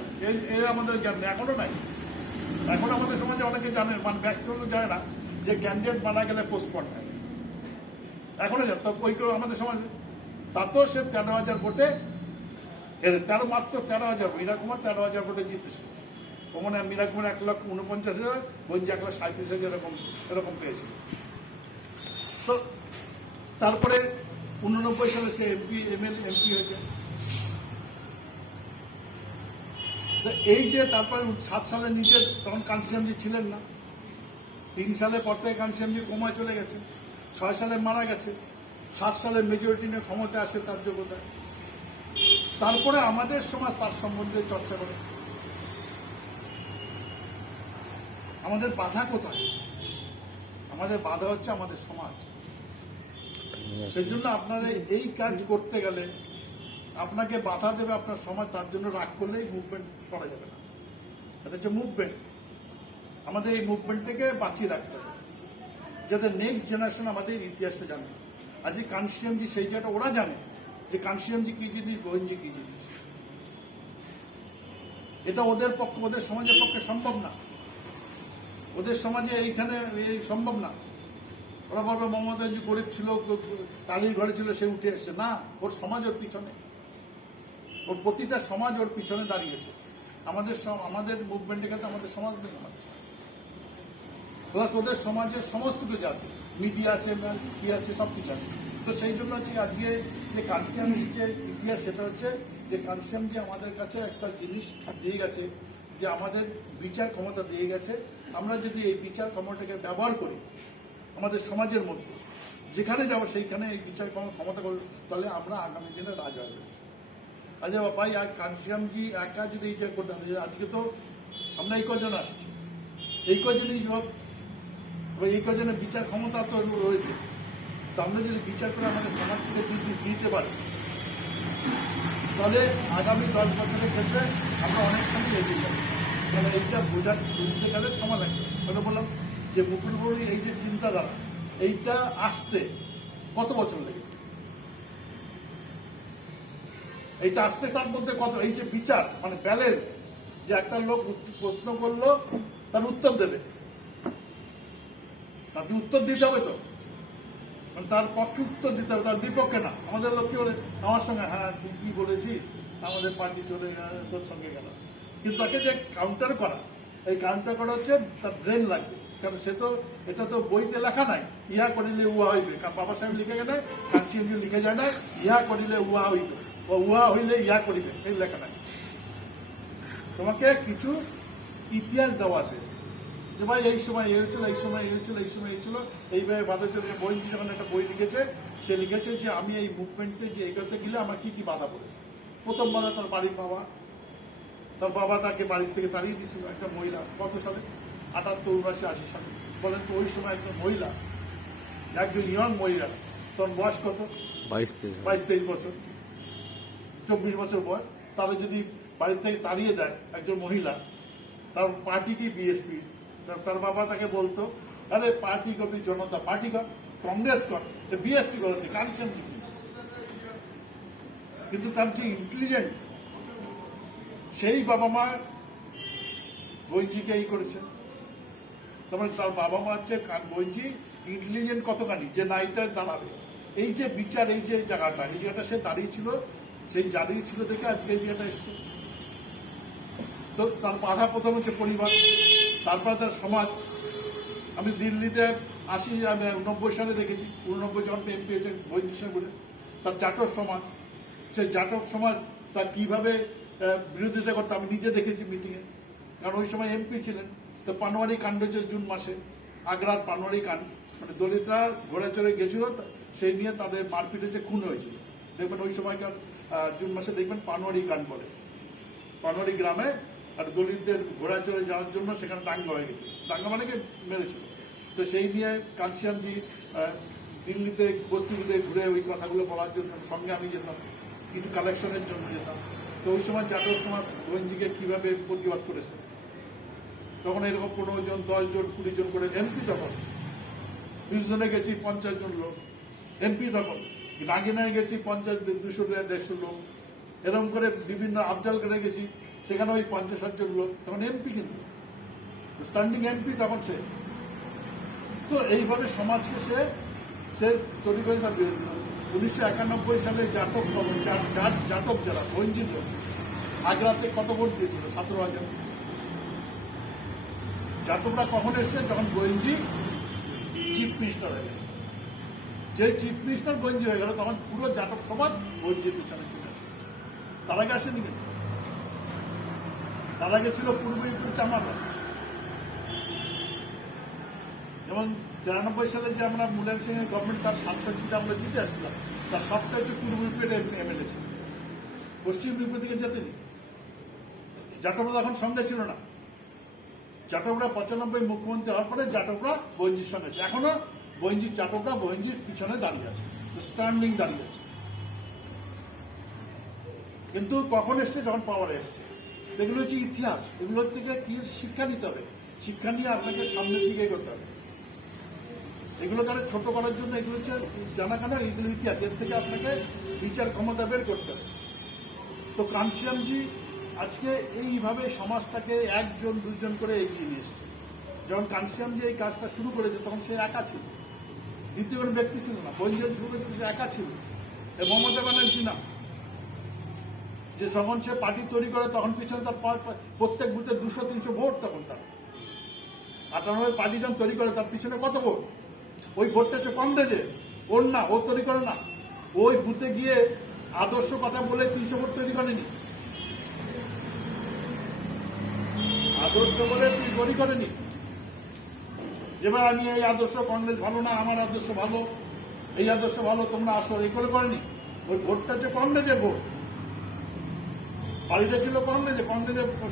এই আমাদের জ্ঞান নেই, এখনো নাই। এখন আমাদের সমাজে অনেকে জানে, মানে ম্যাক্সিমাম জানে না যে ক্যান্ডিডেট মারা গেলে পোস্টপন্ড হয়, এখনো জানে। ওই আমাদের সমাজে তাতেও সে 13,000 ভোটে মাত্র 13,000, মীরা কুমার 13,000 ভোটে জিতেছে। ও মানে মীরা কুমার 1,49,000, বহিনজি 1,37,000 এরকম পেয়েছিল। তো তারপরে 89 সালে সে এমপি হয়েছে। এই যে তারপরে 7 সালে নিচে, তখন কানসিয়ামজি ছিলেন না। 3 সালের পর থেকে কানসিয়ামজি কোমায় চলে গেছে, 6 সালে মারা গেছে, 7 সালে মেজরিটি নিয়ে ক্ষমতা আসে তার যোগ্যতায়। তারপরে আমাদের সমাজ তার সম্বন্ধে চর্চা করে। আমাদের বাধা কোথায়? আমাদের বাধা হচ্ছে আমাদের সমাজ। সেই জন্য আপনারা এই কাজ করতে গেলে আপনাকে বাধা দেবে আপনার সমাজ, তার জন্য রাগ করলেই মুভমেন্ট করা যাবে না। এটা হচ্ছে মুভমেন্ট, আমাদের এই মুভমেন্টটাকে বাঁচিয়ে রাখতে হবে যাতে নেক্সট জেনারেশন আমাদের ইতিহাসটা জানে। আজকে কানসিয়ামজি সেই জায়গাটা ওরা জানে যে কানসিয়ামজি কি জিনিস, গোয়েঞ্জি কি জিনিস। এটা ওদের পক্ষে, ওদের সমাজের পক্ষে সম্ভব না, ওদের সমাজে এইখানে এই সম্ভব না। ওরা বলবে মমতাজি গরিব ছিল, কালির ঘরে ছিল, সে উঠে এসছে। না, ওর সমাজ ওর পিছনে, ওর প্রতিটা সমাজ ওর পিছনে দাঁড়িয়েছে। আমাদের মুভমেন্টের কাছে আমাদের সমাজ নেই, প্লাস ওদের সমাজের সমস্ত কিছু আছে, মিডিয়া আছে, কি আছে, সব কিছু আছে। তো সেই জন্য হচ্ছে আজকে যে কানসিয়ামজির যে ইতিহাস, সেটা হচ্ছে যে কানসিয়ামজি আমাদের কাছে একটা জিনিস দিয়ে গেছে, যে আমাদের বিচার ক্ষমতা দিয়ে গেছে। আমরা যদি এই বিচার ক্ষমতাকে ব্যবহার করি আমাদের সমাজের মধ্যে, যেখানে যাবো সেইখানে এই বিচার ক্ষমতা করি, তাহলে আমরা আগামী দিনে রাজা হবো। আচ্ছা ভাই, আর কানসিয়ামজি একা যদি এই যে করতাম, আজকে তো আমরা এই কজন আসছি, এই কজনই এই কজনের বিচার ক্ষমতা তো রয়েছে। তো আমরা যদি বিচার করে আমাদের সমাজকে দিতে পারি, তাহলে আগামী 10 বছরের ক্ষেত্রে আমরা অনেকখানি এগিয়ে যাবো। তাহলে এইটা বুঝতে গেলে সময় লাগবে। তাহলে বললাম যে মুকুলপুরি এই যে চিন্তাধারা, এইটা আসতে কত বছর লেগেছে, এইটা আসতে তার মধ্যে কত, এই যে বিচার মানে ব্যালেন্স, যে একটা লোক প্রশ্ন করলো তার উত্তর দেবে, তাকে উত্তর দিতে হবে, তো মানে তার পক্ষে উত্তর দিতে হবে, তার বিপক্ষে না। আমাদের লোক কি বলে, আমার সঙ্গে হ্যাঁ তুই কি বলেছিস, আমাদের পার্টি চলে তোর সঙ্গে গেল। কিন্তু তাকে যে কাউন্টার করা, এই কাউন্টার করা হচ্ছে তার ব্রেন লাগবে। কারণ সে তো, এটা তো বইতে লেখা নাই ইহা করিলে উহা হইবে। বাবা সাহেব লিখে গেলে, কানসিয়ামজি লিখে যায় না ইহা করিলে উহা হইবে, ও উহা হইলে ইহা করিবে, এই লেখা নাই। তোমাকে কিছু ইতিহাস দেওয়া আছে যে ভাই এই সময় এই হচ্ছিল, এই সময় এই হচ্ছিল, এই সময় এই ছিল, এইভাবে বাধাচল। বই যখন একটা বই লিখেছে, সে লিখেছে যে আমি এই মুভমেন্টে যে এগোতে গেলে আমার কি কি বাধা পড়েছে। প্রথম বাধা তার বাড়ির বাবা, তার বাবা তাকে বাড়ির থেকে তাড়িয়ে দিয়েছিল। একটা মহিলা, কত সালে, 78, 79, 80 সালে। বলেন তো ওই সময় একটা মহিলা, একজন ইয়ং মহিলা, তোর বয়স কত, 22-23 বছর, 24 বছর বয়স, তারা যদি বাড়ির থেকে তাড়িয়ে দেয় একজন মহিলা, তার পার্টি কি বিএসপি, তার বাবা তাকে বলতো আরে পার্টি করবি, জনতা পার্টি কর, কংগ্রেস কর, বিএসপি কর, কানসিয়াম। কিন্তু তার যে ইন্টেলিজেন্ট, সেই বাবা মা গোয়েঞ্জিকে এই করেছে। তারপরে তার বাবা মা হচ্ছে গোয়েঞ্জি ইন্টেলিজেন্ট কতখানি, যে নাইটা দাঁড়াবে। এই যে বিচার, এই যে জায়গাটা, এই জায়গাটা সে দাঁড়িয়েছিল, সেই দাঁড়িয়েছিল দেখে আজকে এই জায়গাটা এসছে। তো তার বাধা প্রথম হচ্ছে পরিবার, তারপরে তার সমাজ। আমি দিল্লিতে 90 সালে দেখেছি, 89 যখন এমপি হয়েছে গোয়েঞ্জি সাহেব বলে, তার জাটক সমাজ, সেই জাটক সমাজ তার কিভাবে বিরোধিতা করতে আমি নিজে দেখেছি মিটিংয়ে। কারণ ওই সময় এমপি ছিলেন। তো পানোয়ারি কাণ্ড যে জুন মাসে, আগ্রার পানোয়ারি কাণ্ড, মানে দলিতরা ঘোড়া চড়ে গেছিল, সেই নিয়ে তাদের মারপিটে যে খুন হয়েছিল। দেখবেন ওই সময়কার জুন মাসে দেখবেন পানোয়ারি কাণ্ড বলে, পানোয়ারি গ্রামে আর দলিতদের ঘোড়া চড়ে যাওয়ার জন্য সেখানে দাঙ্গা হয়ে গেছে, দাঙ্গা মানে মেরেছিল। তো সেই নিয়ে কানসিয়ামজি দিল্লিতে বস্তিতে ঘুরে ওই কথাগুলো বলার জন্য সঙ্গে আমি যেতাম, কিছু কালেকশনের জন্য যেতাম। তো ওই সময় জাটক সমাজ গোয়েঞ্জিকে কিভাবে প্রতিবাদ করেছে, তখন এরকম 15 জন, 10 জন, 20 জন করে এমপি, তখন 20 জনে গেছি 50 জন লোক এমপি, তখন নাগিনায় গেছি 50, 200, 150 লোক, এরকম করে বিভিন্ন আফজাল করে গেছি, সেখানে ওই 50-60 জন লোক, তখন এমপি, কিন্তু স্ট্যান্ডিং এমপি তখন সে। তো এইভাবে সমাজকে সে তৈরি করে তার বিরোধী। 1991 সালে জাটক ভবন, জাটক যারা গোয়েঞ্জির লোক, আগ্রাতে কত ভোট দিয়েছিল, 17,000। জাটকরা কখন এসছে, যখন গোয়েঞ্জি চিফ মিনিস্টার হয়ে গেছে। যে চিফ মিনিস্টার গোয়েঞ্জি হয়ে গেল, তখন পুরো জাটক সমাজ গোয়েঞ্জির পিছনে চলে গেছে। তার আগে আসেনি, কিন্তু তার আগে ছিল পূর্ব মিরপুর চামারা। যেমন 93 সালে যে আমরা মুলায়ম সিং এর গভর্নমেন্ট, তার 67টা আমরা জিতে আসছিলাম, তার সবটাই হচ্ছে পূর্ব মিরপুরে এমএলএ ছিল, পশ্চিম মিরপুর থেকে যেতেনি। জাটকরা তখন সঙ্গে ছিল না, চাটকরা 95 মুখ্যমন্ত্রী হওয়ার পরে চাটকরা বইঞ্জির সঙ্গে আছে, এখনো বইঞ্জির চাটকরা বইঞ্জির পিছনে দাঁড়িয়ে আছে, স্ট্যান্ডিং দাঁড়িয়ে আছে। কিন্তু কখন এসছে? যখন পাওয়ারে এসছে। এগুলো হচ্ছে ইতিহাস, এগুলোর থেকে কি শিক্ষা নিতে হবে, শিক্ষা নিয়ে আপনাকে সামনের দিকে এগোতে হবে। এগুলো কারো ছোট করার জন্য এগুলো হচ্ছে জানা কেন, এগুলো ইতিহাস, এর থেকে আপনাকে বিচার ক্ষমতা বের করতে হবে। তো কাঞ্চিরামজি আজকে এইভাবে সমাজটাকে একজন দুজন করে এগিয়ে নিয়ে এসছে। যখন কাঞ্চিরামজি এই কাজটা শুরু করেছে তখন সে একা ছিল, দ্বিতীয় কোনো ব্যক্তি ছিল না, বইঞ্জন শুরু করতে সে একা ছিল। মমতা ব্যানার্জি না, যে যখন সে পার্টি তৈরি করে তখন পিছনে তার প্রত্যেক বুথে 200-300 ভোট, তখন তার 98 পার্টি যখন তৈরি করে তার পিছনে কত ভোট? ওই ভোটটা হচ্ছে কংগ্রেসে, ওর না, ও তৈরি করে না। ওই বুথে গিয়ে আদর্শ কথা বলে 300 ভোট তৈরি করেনি, আদর্শ বলে তৈরি করেনি। যেবার আমি এই আদর্শ, কংগ্রেস ভালো না, আমার আদর্শ ভালো, এই আদর্শ ভালো, তোমরা আসো, এগুলো করেনি। ওই ভোটটা হচ্ছে কংগ্রেসের ভোট, পার্টিটা ছিল কংগ্রেসে,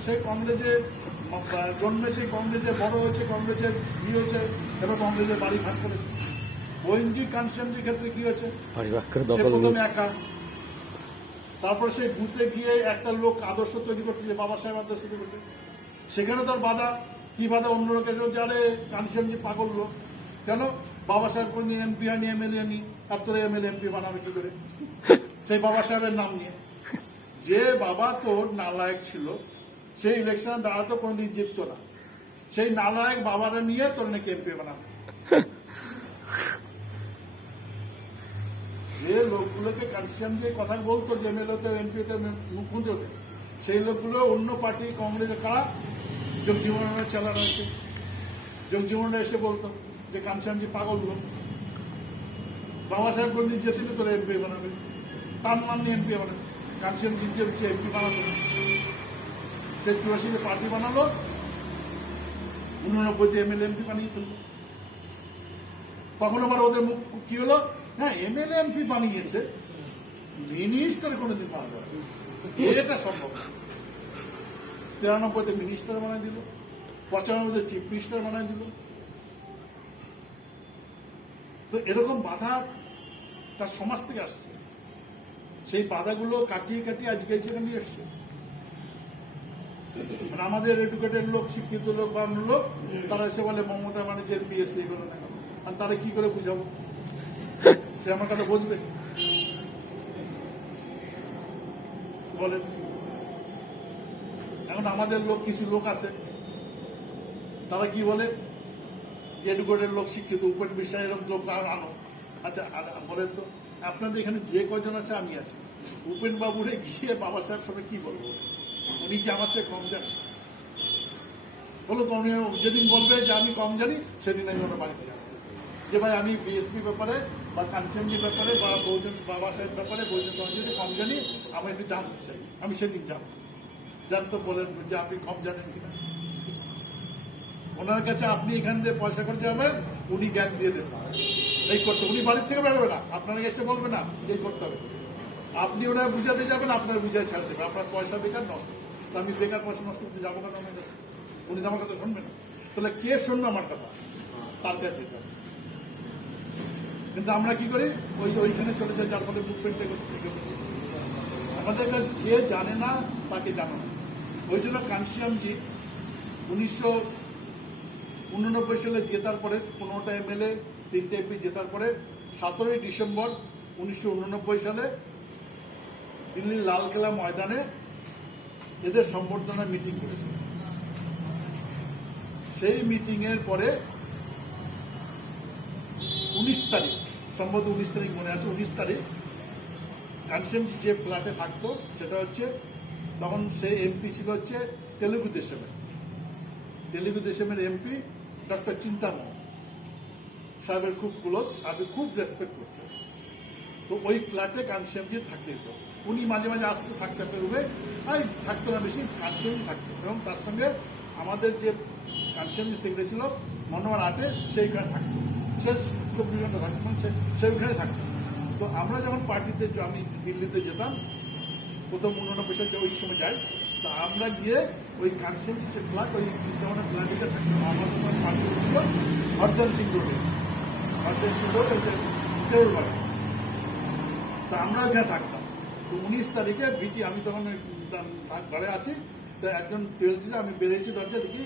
সেই কংগ্রেসে জন্মেছে, কংগ্রেসে বড় হয়েছে, কংগ্রেসের ই হয়েছে, এবার কংগ্রেসের বাড়ি ভাগ করেছে। ওএনজি কনস্টিটিউয়েন্সির ক্ষেত্রে কি হয়েছে? প্রথমে একা, তারপর সেই বুথে গিয়ে একটা লোক আদর্শ তৈরি করতে, যে বাবা সাহেব আদর্শ তৈরি করতে, সেখানে তার বাধা। কি বাধা? অন্য লোকের জানে কনস্টিটিউয়েন্সি পাগল লোক, কেন বাবা সাহেব কোনদিন এমপি হয়নি, এমএলএ নি, আর তোরা এমএলএ এমপি বানাবে কি করে? সেই বাবা সাহেবের নাম নিয়ে, যে বাবা তোর নালায়ক ছিল, সেই ইলেকশনে দাঁড়াতো, কোনদিন জিততো না, সেই নালায়ক বাবারা নিয়ে তোর নাকি এমপি বানাবে। যে লোকগুলোকে কনস্টিটিউয়েন্সি কথা বলতো, যে এমএলএতে এমপিতে মুখ্যমন্ত্রী হতে, সেই লোকগুলো অন্য পার্টি কংগ্রেসে কারা? জগজীবনের চালানো হয়েছে। জগজীবনরা এসে বলতো যে কনস্টিটিউয়েন্সি পাগল লোক, বাবা সাহেব কোনদিন যেতে তোরা এমপি বানাবে, তার নাম নিয়ে এমপি বানাবে। কনস্টিটিউয়েন্সি জিতে এমপি বানাতো, সে 84-তে পার্টি বানালো, 89-তে এমএলএ এমপি বানিয়ে ফেললো। তখন আবার ওদের মুখ কি হলো? হ্যাঁ, এমএলএ এমপি বানিয়েছে, মিনিস্টার কোনোদিন বানাবে, এটা সম্ভব। 93-তে মিনিস্টার বানাই দিল, 95-তে চিফ মিনিস্টার বানাই দিল। তো এরকম বাধা তার সমাজ থেকে আসছে, সেই বাধাগুলো কাটিয়ে কাটিয়ে আজকে এই জায়গায় নিয়ে এসছে। মানে আমাদের এডুকেটেড লোক, শিক্ষিত লোক বা অন্য লোক, তারা এসে বলে মমতা ব্যানার্জির পিএসসি এগুলো না, আর তারা কি করে বুঝাবো? সে আমার কথা বুঝবে? বলেন। এখন আমাদের লোক, কিছু লোক আছে, তারা কি বলে, এডুকেটেড লোক, শিক্ষিত, উপেন বিশ্বাস এরকম লোক আনো। আচ্ছা বলেন তো, আপনাদের এখানে যে কজন আছে আমি আছি, উপেন বাবুরে গিয়ে বাবা সাহেব সবাই কি বলবো? উনি কি আমার চেয়ে কম জানেন? বলো, যেদিন বলবে যে আমি কম জানি, সেদিন আমি ওনার বাড়িতে যাবো, যে ভাই আমি বিএসপি ব্যাপারে বা কনস্টিটিউয়েন্সির ব্যাপারে বা বহুজন বাবা সাহেব ব্যাপারে, বহুজন সমাজ যদি কম জানি, আমি একটু জানতে চাই, আমি সেদিন যাবো। জানতো বলেন যে আপনি কম জানেন কিনা। ওনার কাছে আপনি এখান দিয়ে পয়সা খরচা যাবেন, উনি জ্ঞান দিয়ে দেবেন এই করতে। উনি বাড়ির থেকে বেরোবে না, আপনার এসে বলবে না যে করতে হবে, আপনি ওনার বুঝাতে যাবেন, আপনার বুঝায় ছাড় দেবে, আপনার পয়সা বেকার নষ্ট। তো আমি বেকার পয়সা নষ্ট করতে যাবো কেন আমার কাছে? উনি তো আমার কথা শুনবে না। তাহলে কে শুনবে আমার কথা? তার কাছে। কিন্তু আমরা কি করি, ওইখানে চলে যাই, যার ফলে মুভমেন্টে করছি। আমাদের কাছে কে জানে না তাকে জানো না। ওই জন্য কাঞ্চিরামজি 1989 সালে জেতার পরে, 15টা এমএলএ, 3টে এমপি জেতার পরে 17ই ডিসেম্বর 1989 সালে দিল্লির লালকেল্লা ময়দানে এদের সম্বর্ধনা মিটিং করেছে। সেই মিটিং এর পরে 19 তারিখ, সম্ভবত 19 তারিখ মনে আছে, 19 তারিখ কাঞ্চিরামজি যে ফ্ল্যাটে থাকতো, সেটা হচ্ছে, তখন সে এমপি ছিল হচ্ছে তেলুগু দেশমের এমপি ডক্টর চিন্তামোহন সাহেবের খুব ক্লোজ, সাহেব খুব রেসপেক্ট করতেন। তো ওই ফ্ল্যাটে কাঞ্চিরামজি থাকতে দিত। উনি মাঝে মাঝে আসতে থাকতে রুমে, থাকতো না বেশি, কাঞ্চিরামজি থাকতো। এবং তার সঙ্গে আমাদের যে কাঞ্চিরামজি সেক্রেটারি ছিল মনোহর আটে, সেইখানে থাকতো, সে 24 ঘন্টা থাকতো, সেইখানে থাকতো। তো আমরা যখন পার্টিতে, আমি দিল্লিতে যেতাম, প্রথম 89 সালে ওই সময় যাই, তো আমরা গিয়ে ওই কানসেন যে ফ্ল্যাট, ওই চিন্তাভাবনা ফ্ল্যাটে থাকতাম। আমাদের পার্টি ছিল হরদন সিং রোডে, হরদন সিং রোড ওই যে কেউর বাড়ি। তা আমরা ওইখানে থাকতাম। তো 19 তারিখে ভিটি, আমি তখন ঘরে আছি, তো একজন বলছিল, আমি বেরিয়েছি দরজা দেখি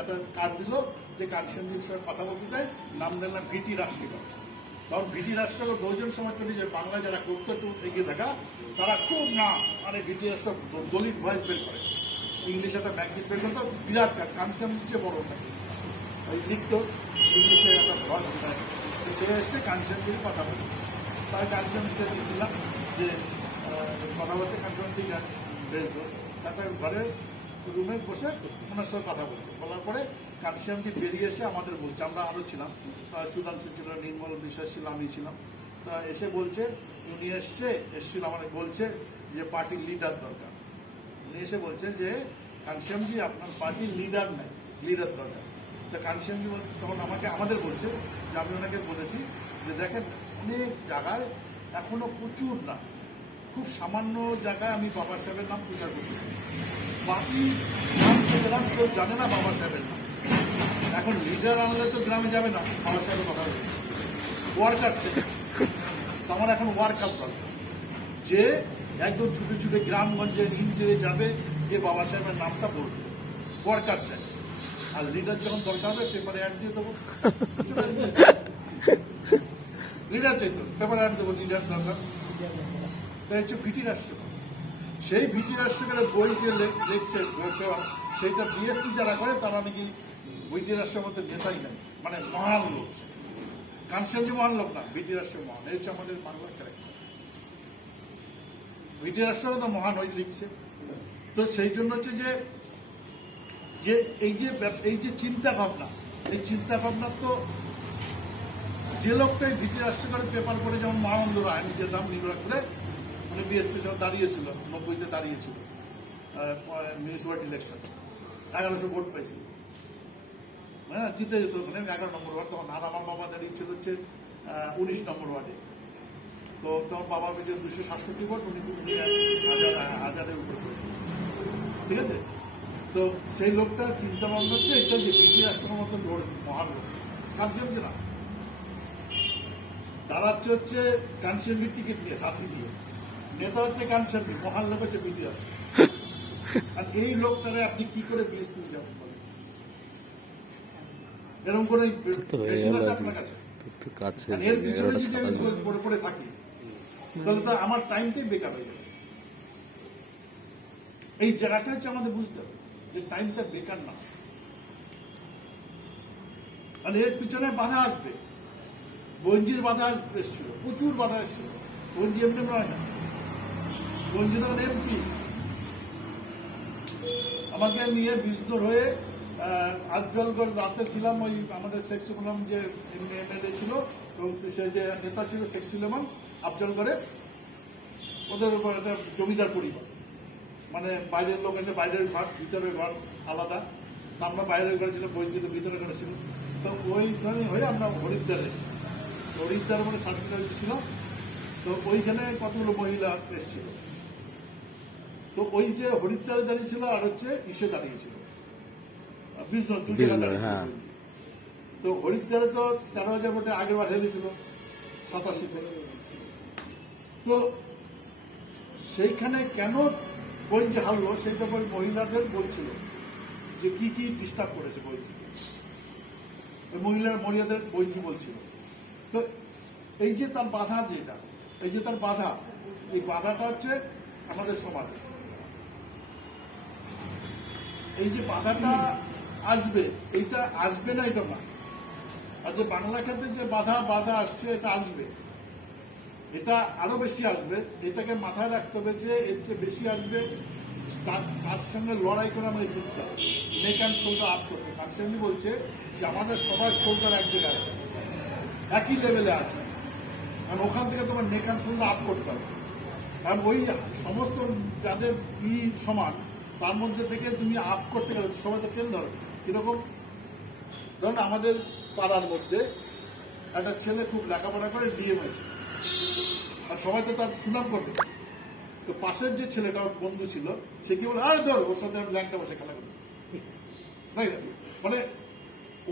একটা কার্ড দিল যে কানসেনজির সঙ্গে কথা বলতে চাই, নাম দিলাম ভিটি রাষ্ট্রীয়। তখন ভিটি রাষ্ট্রীয় বহুজন সময় করি যে বাংলা যারা করতো একটু এগিয়ে থাকা, তারা খুব না মানে ভিটি রাষ্ট্র দলিত ভয়েস বের করে, ইংলিশে একটা ম্যাগজিন বের করতো, বিরাট কাজ, কানসেনজির চেয়ে বড় থাকে ওই লিখতো ইংলিশে একটা ভয়েস বের। সে এসছে কানসেনজির কথা বলি, তার কানসেনজিকে দিলাম যে কথা বলতে, কানসেনজি বেসবো। তারপরে ঘরে রুমে বসে ওনার সঙ্গে কথা বলতো, বলার পরে কানসেনজি বেরিয়ে এসে আমাদের বলছে, আমরা আরও ছিলাম, সুধাংশু ছিল, নির্মল বিশ্বাস ছিল, আমি ছিলাম। তা এসে বলছে, উনি এসছিল আমার বলছে যে পার্টির লিডার দরকার। উনি এসে বলছে যে কানসেনজি আপনার পার্টির লিডার নেই, লিডার দরকার। তা কানসেনজি তখন আমাদের বলছে যে আমি ওনাকে বলেছি যে দেখেন অনেক জায়গায় এখনো প্রচুর না, খুব সামান্য জায়গায় আমি বাবা সাহেবের নাম প্রচার করতে, বাকি গ্রাম কেউ জানে না বাবা সাহেবের নাম। এখন লিডার আনলে তো গ্রামে যাবে না বাবা সাহেবের কথা বলতে, ওয়ার্কার চাই। তো আমার এখন ওয়ার্কার দরকার, যে একদম ছুটে ছুটে গ্রামগঞ্জে ইন্টারে যাবে, যে বাবা সাহেবের নামটা বলবে, ওয়ার্কার চাই। আর লিডার যখন দরকার হবে পেপারে অ্যাড দিয়ে দেবো, লিডার চাই তো পেপারে অ্যাড দেবো, লিডার দরকার। তাই হচ্ছে ভিটি রাষ্ট্র। সেই ভিটি রাষ্ট্রকে বই যে লিখছে সেইটা বিএসপি যারা করে তারা নাকি ভিটি রাষ্ট্রের মধ্যে নেতাই নাই, মানে মহান লোক। কানসেনজি মহান লোক না, ভিটি রাষ্ট্র মহান। এই হচ্ছে আমাদের বাংলার ক্যারেক্টার। ভিটি রাষ্ট্র তো মহান ওই লিখছে। তো সেই জন্য হচ্ছে যে এই যে চিন্তা ভাবনা, এই চিন্তা ভাবনা তো যে লোকটাই ভিটি রাষ্ট্র করে পেপার করে, যেমন মহানন্দ রায়, আমি যেতাম নির্বাচনে, উনি বিএসপি যখন দাঁড়িয়েছিল, 90-তে দাঁড়িয়েছিল মিউনিসিপালিটি ইলেকশন, 1100 ভোট পাইছিল, হ্যাঁ জিতে যেত ওখানে 11 নম্বর ওয়ার্ড। তখন আর আমার বাবা দাঁড়িয়েছিল হচ্ছে 19 নম্বর ওয়ার্ডে। তো তখন বাবা পেয়েছে 267 ভোট, উনি হাজারের উপরে করেছিল, ঠিক আছে। তো সেই লোকটার চিন্তা ভাবনা হচ্ছে এটা যে ভিটি রাষ্ট্রের মতো মহান লোক কানসেনজি না, দাঁড়াচ্ছে হচ্ছে কানসেনজির টিকিট নিয়ে, হাতি দিয়ে। নেতা হচ্ছে কানসেনজি, মহান লোক হচ্ছে ভিটি রাষ্ট্র। আর এই লোকটারে আপনি কি করে বিএসপি যাবেন বলেন? এরকম করে আপনার কাছে এর পিছনে যদি আমি পড়ে থাকি, তাহলে তো আমার টাইমটাই বেকার হয়ে যাবে। এই জায়গাটা হচ্ছে আমাদের বুঝতে হবে যে টাইমটা বেকার না, মানে এর পিছনে বাধা আসবে। বঞ্জির বাধা এসেছিল, প্রচুর বাধা এসেছিল। বঞ্জি এমনি নয় না, বঞ্জি তখন এমপি। আমাকে নিয়ে বিষ্ণুর হয়ে আফজলগড় রাতে ছিলাম, ওই আমাদের শেখ সুলেমান যে এমএলএ ছিল এবং সে যে নেতা ছিল শেখ সুলেমান, আফজলগড়ে ওদের উপর একটা জমিদার পরিবার, মানে বাইরের লোক আছে, বাইরের ঘর ভিতরের ঘর আলাদা। তা আমরা বাইরের ঘরে ছিল, বই কিন্তু ভিতরে ঘরে ছিল। তো ওইখানে হয়ে আমরা হরিদ্বার এসেছি, হরিদ্বার বলে সার্টিফিকেট ছিল। তো ওইখানে কতগুলো মহিলা এসেছিল। তো ওই যে হরিদ্বারে দাঁড়িয়েছিল আর হচ্ছে ইসে দাঁড়িয়েছিল বিষ্ণু। হ্যাঁ, তো হরিদ্বারে তো 13,000 ভোটে আগের বার হেরেছিল 87-তে। তো সেইখানে কেন বঞ্জি হারলো সেটা ওই মহিলাদের বলছিল যে কি কি ডিস্টার্ব করেছে বঞ্জি, ওই মহিলাদের বঞ্জি বলছিল। তো এই যে তার বাধা, যেটা এই যে তার বাধা, এই বাধাটা হচ্ছে আমাদের সমাজে। এই যে বাধাটা আসবে, এইটা আসবে না এটা না, আর যে বাংলা খাতে যে বাধা আসছে এটা আসবে, এটা আরো বেশি আসবে। এটাকে মাথায় রাখতে হবে যে এর চেয়ে বেশি আসবে, তার সঙ্গে লড়াই করে আমাদের জিততে হবে। নেক অ্যান্ড শোল্ডার আপ করবে। কানসেনজি বলছে যে আমাদের সবার শোল্ডার এক জায়গায় আছে, একই লেভেলে আছে, কারণ ওখান থেকে তোমার নেক অ্যান্ড শোল্ডার আপ করতে হবে। কারণ ওই সমস্ত যাদের সমান, তার মধ্যে থেকে তুমি আপ করতে গেলে সবাই তো তেল ধরো। কিরকম ধরুন আমাদের পাড়ার মধ্যে একটা ছেলে খুব লেখাপড়া করে ডিএম হয়েছে, আর সবাই তো তার সুনাম করবে। তো তো পাশের যে ছেলেটা ওর বন্ধু ছিল সে কি বলে, আরে ধর ওর সাথে আমি ল্যাংটা বসে খেলা করি, তাই না? মানে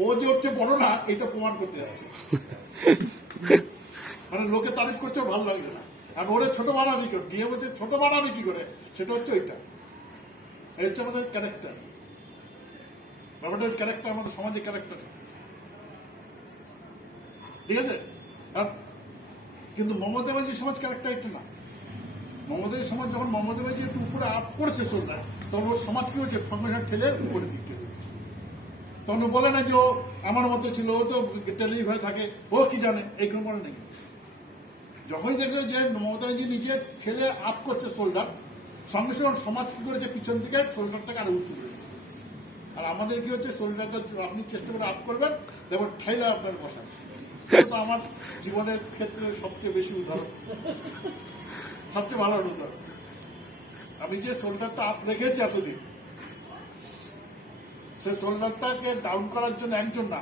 ও যে হচ্ছে বড় না এটা প্রমাণ করতে যাচ্ছে, মানে লোকে তারিফ করছে ভালো লাগছে না, আর ওরে ছোট বানাবি করে গিয়ে বলছে ছোট বানাবি কি করে, সেটা হচ্ছে ওইটা। এই হচ্ছে আমাদের ক্যারেক্টার, ব্যাপারটা ক্যারেক্টার, আমাদের সমাজের ক্যারেক্টার, ঠিক আছে? আর কিন্তু মমতা ব্যানার্জির সমাজ ক্যারেক্টার একটু না। মমতা সমাজ যখন মমতা ব্যানার্জি একটু উপরে আপ করেছে সোলটা, তখন ওর সমাজ কি হচ্ছে সঙ্গে সঙ্গে ঠেলে উপরের দিক থেকে, তখন বলে না যে ও আমার মতো ছিল, ও তো টেলিভিশনে থাকে, ও কি জানে, এইরকম বলে নাকি। যখনই দেখলো যে মমতা ব্যানার্জি নিজে ঠেলে আপ করছে সোল্ডার, সঙ্গে সঙ্গে সমাজ কি করেছে পিছন থেকে সোল্ডারটাকে আরো উঁচু করে দিচ্ছে। আর আমাদের কি হচ্ছে সোল্ডারটা আপনি চেষ্টা করে আপ করবেন, দেখবেন ঠাইলে আপনার বসান। তো আমার জীবনের ক্ষেত্রে সবচেয়ে বেশি উদাহরণ, সবচেয়ে ভালো উদাহরণ। আমি যে সোল্ডারটা আপ রেখেছি এতদিন, সে সোল্ডারটাকে ডাউন করার জন্য একজন না,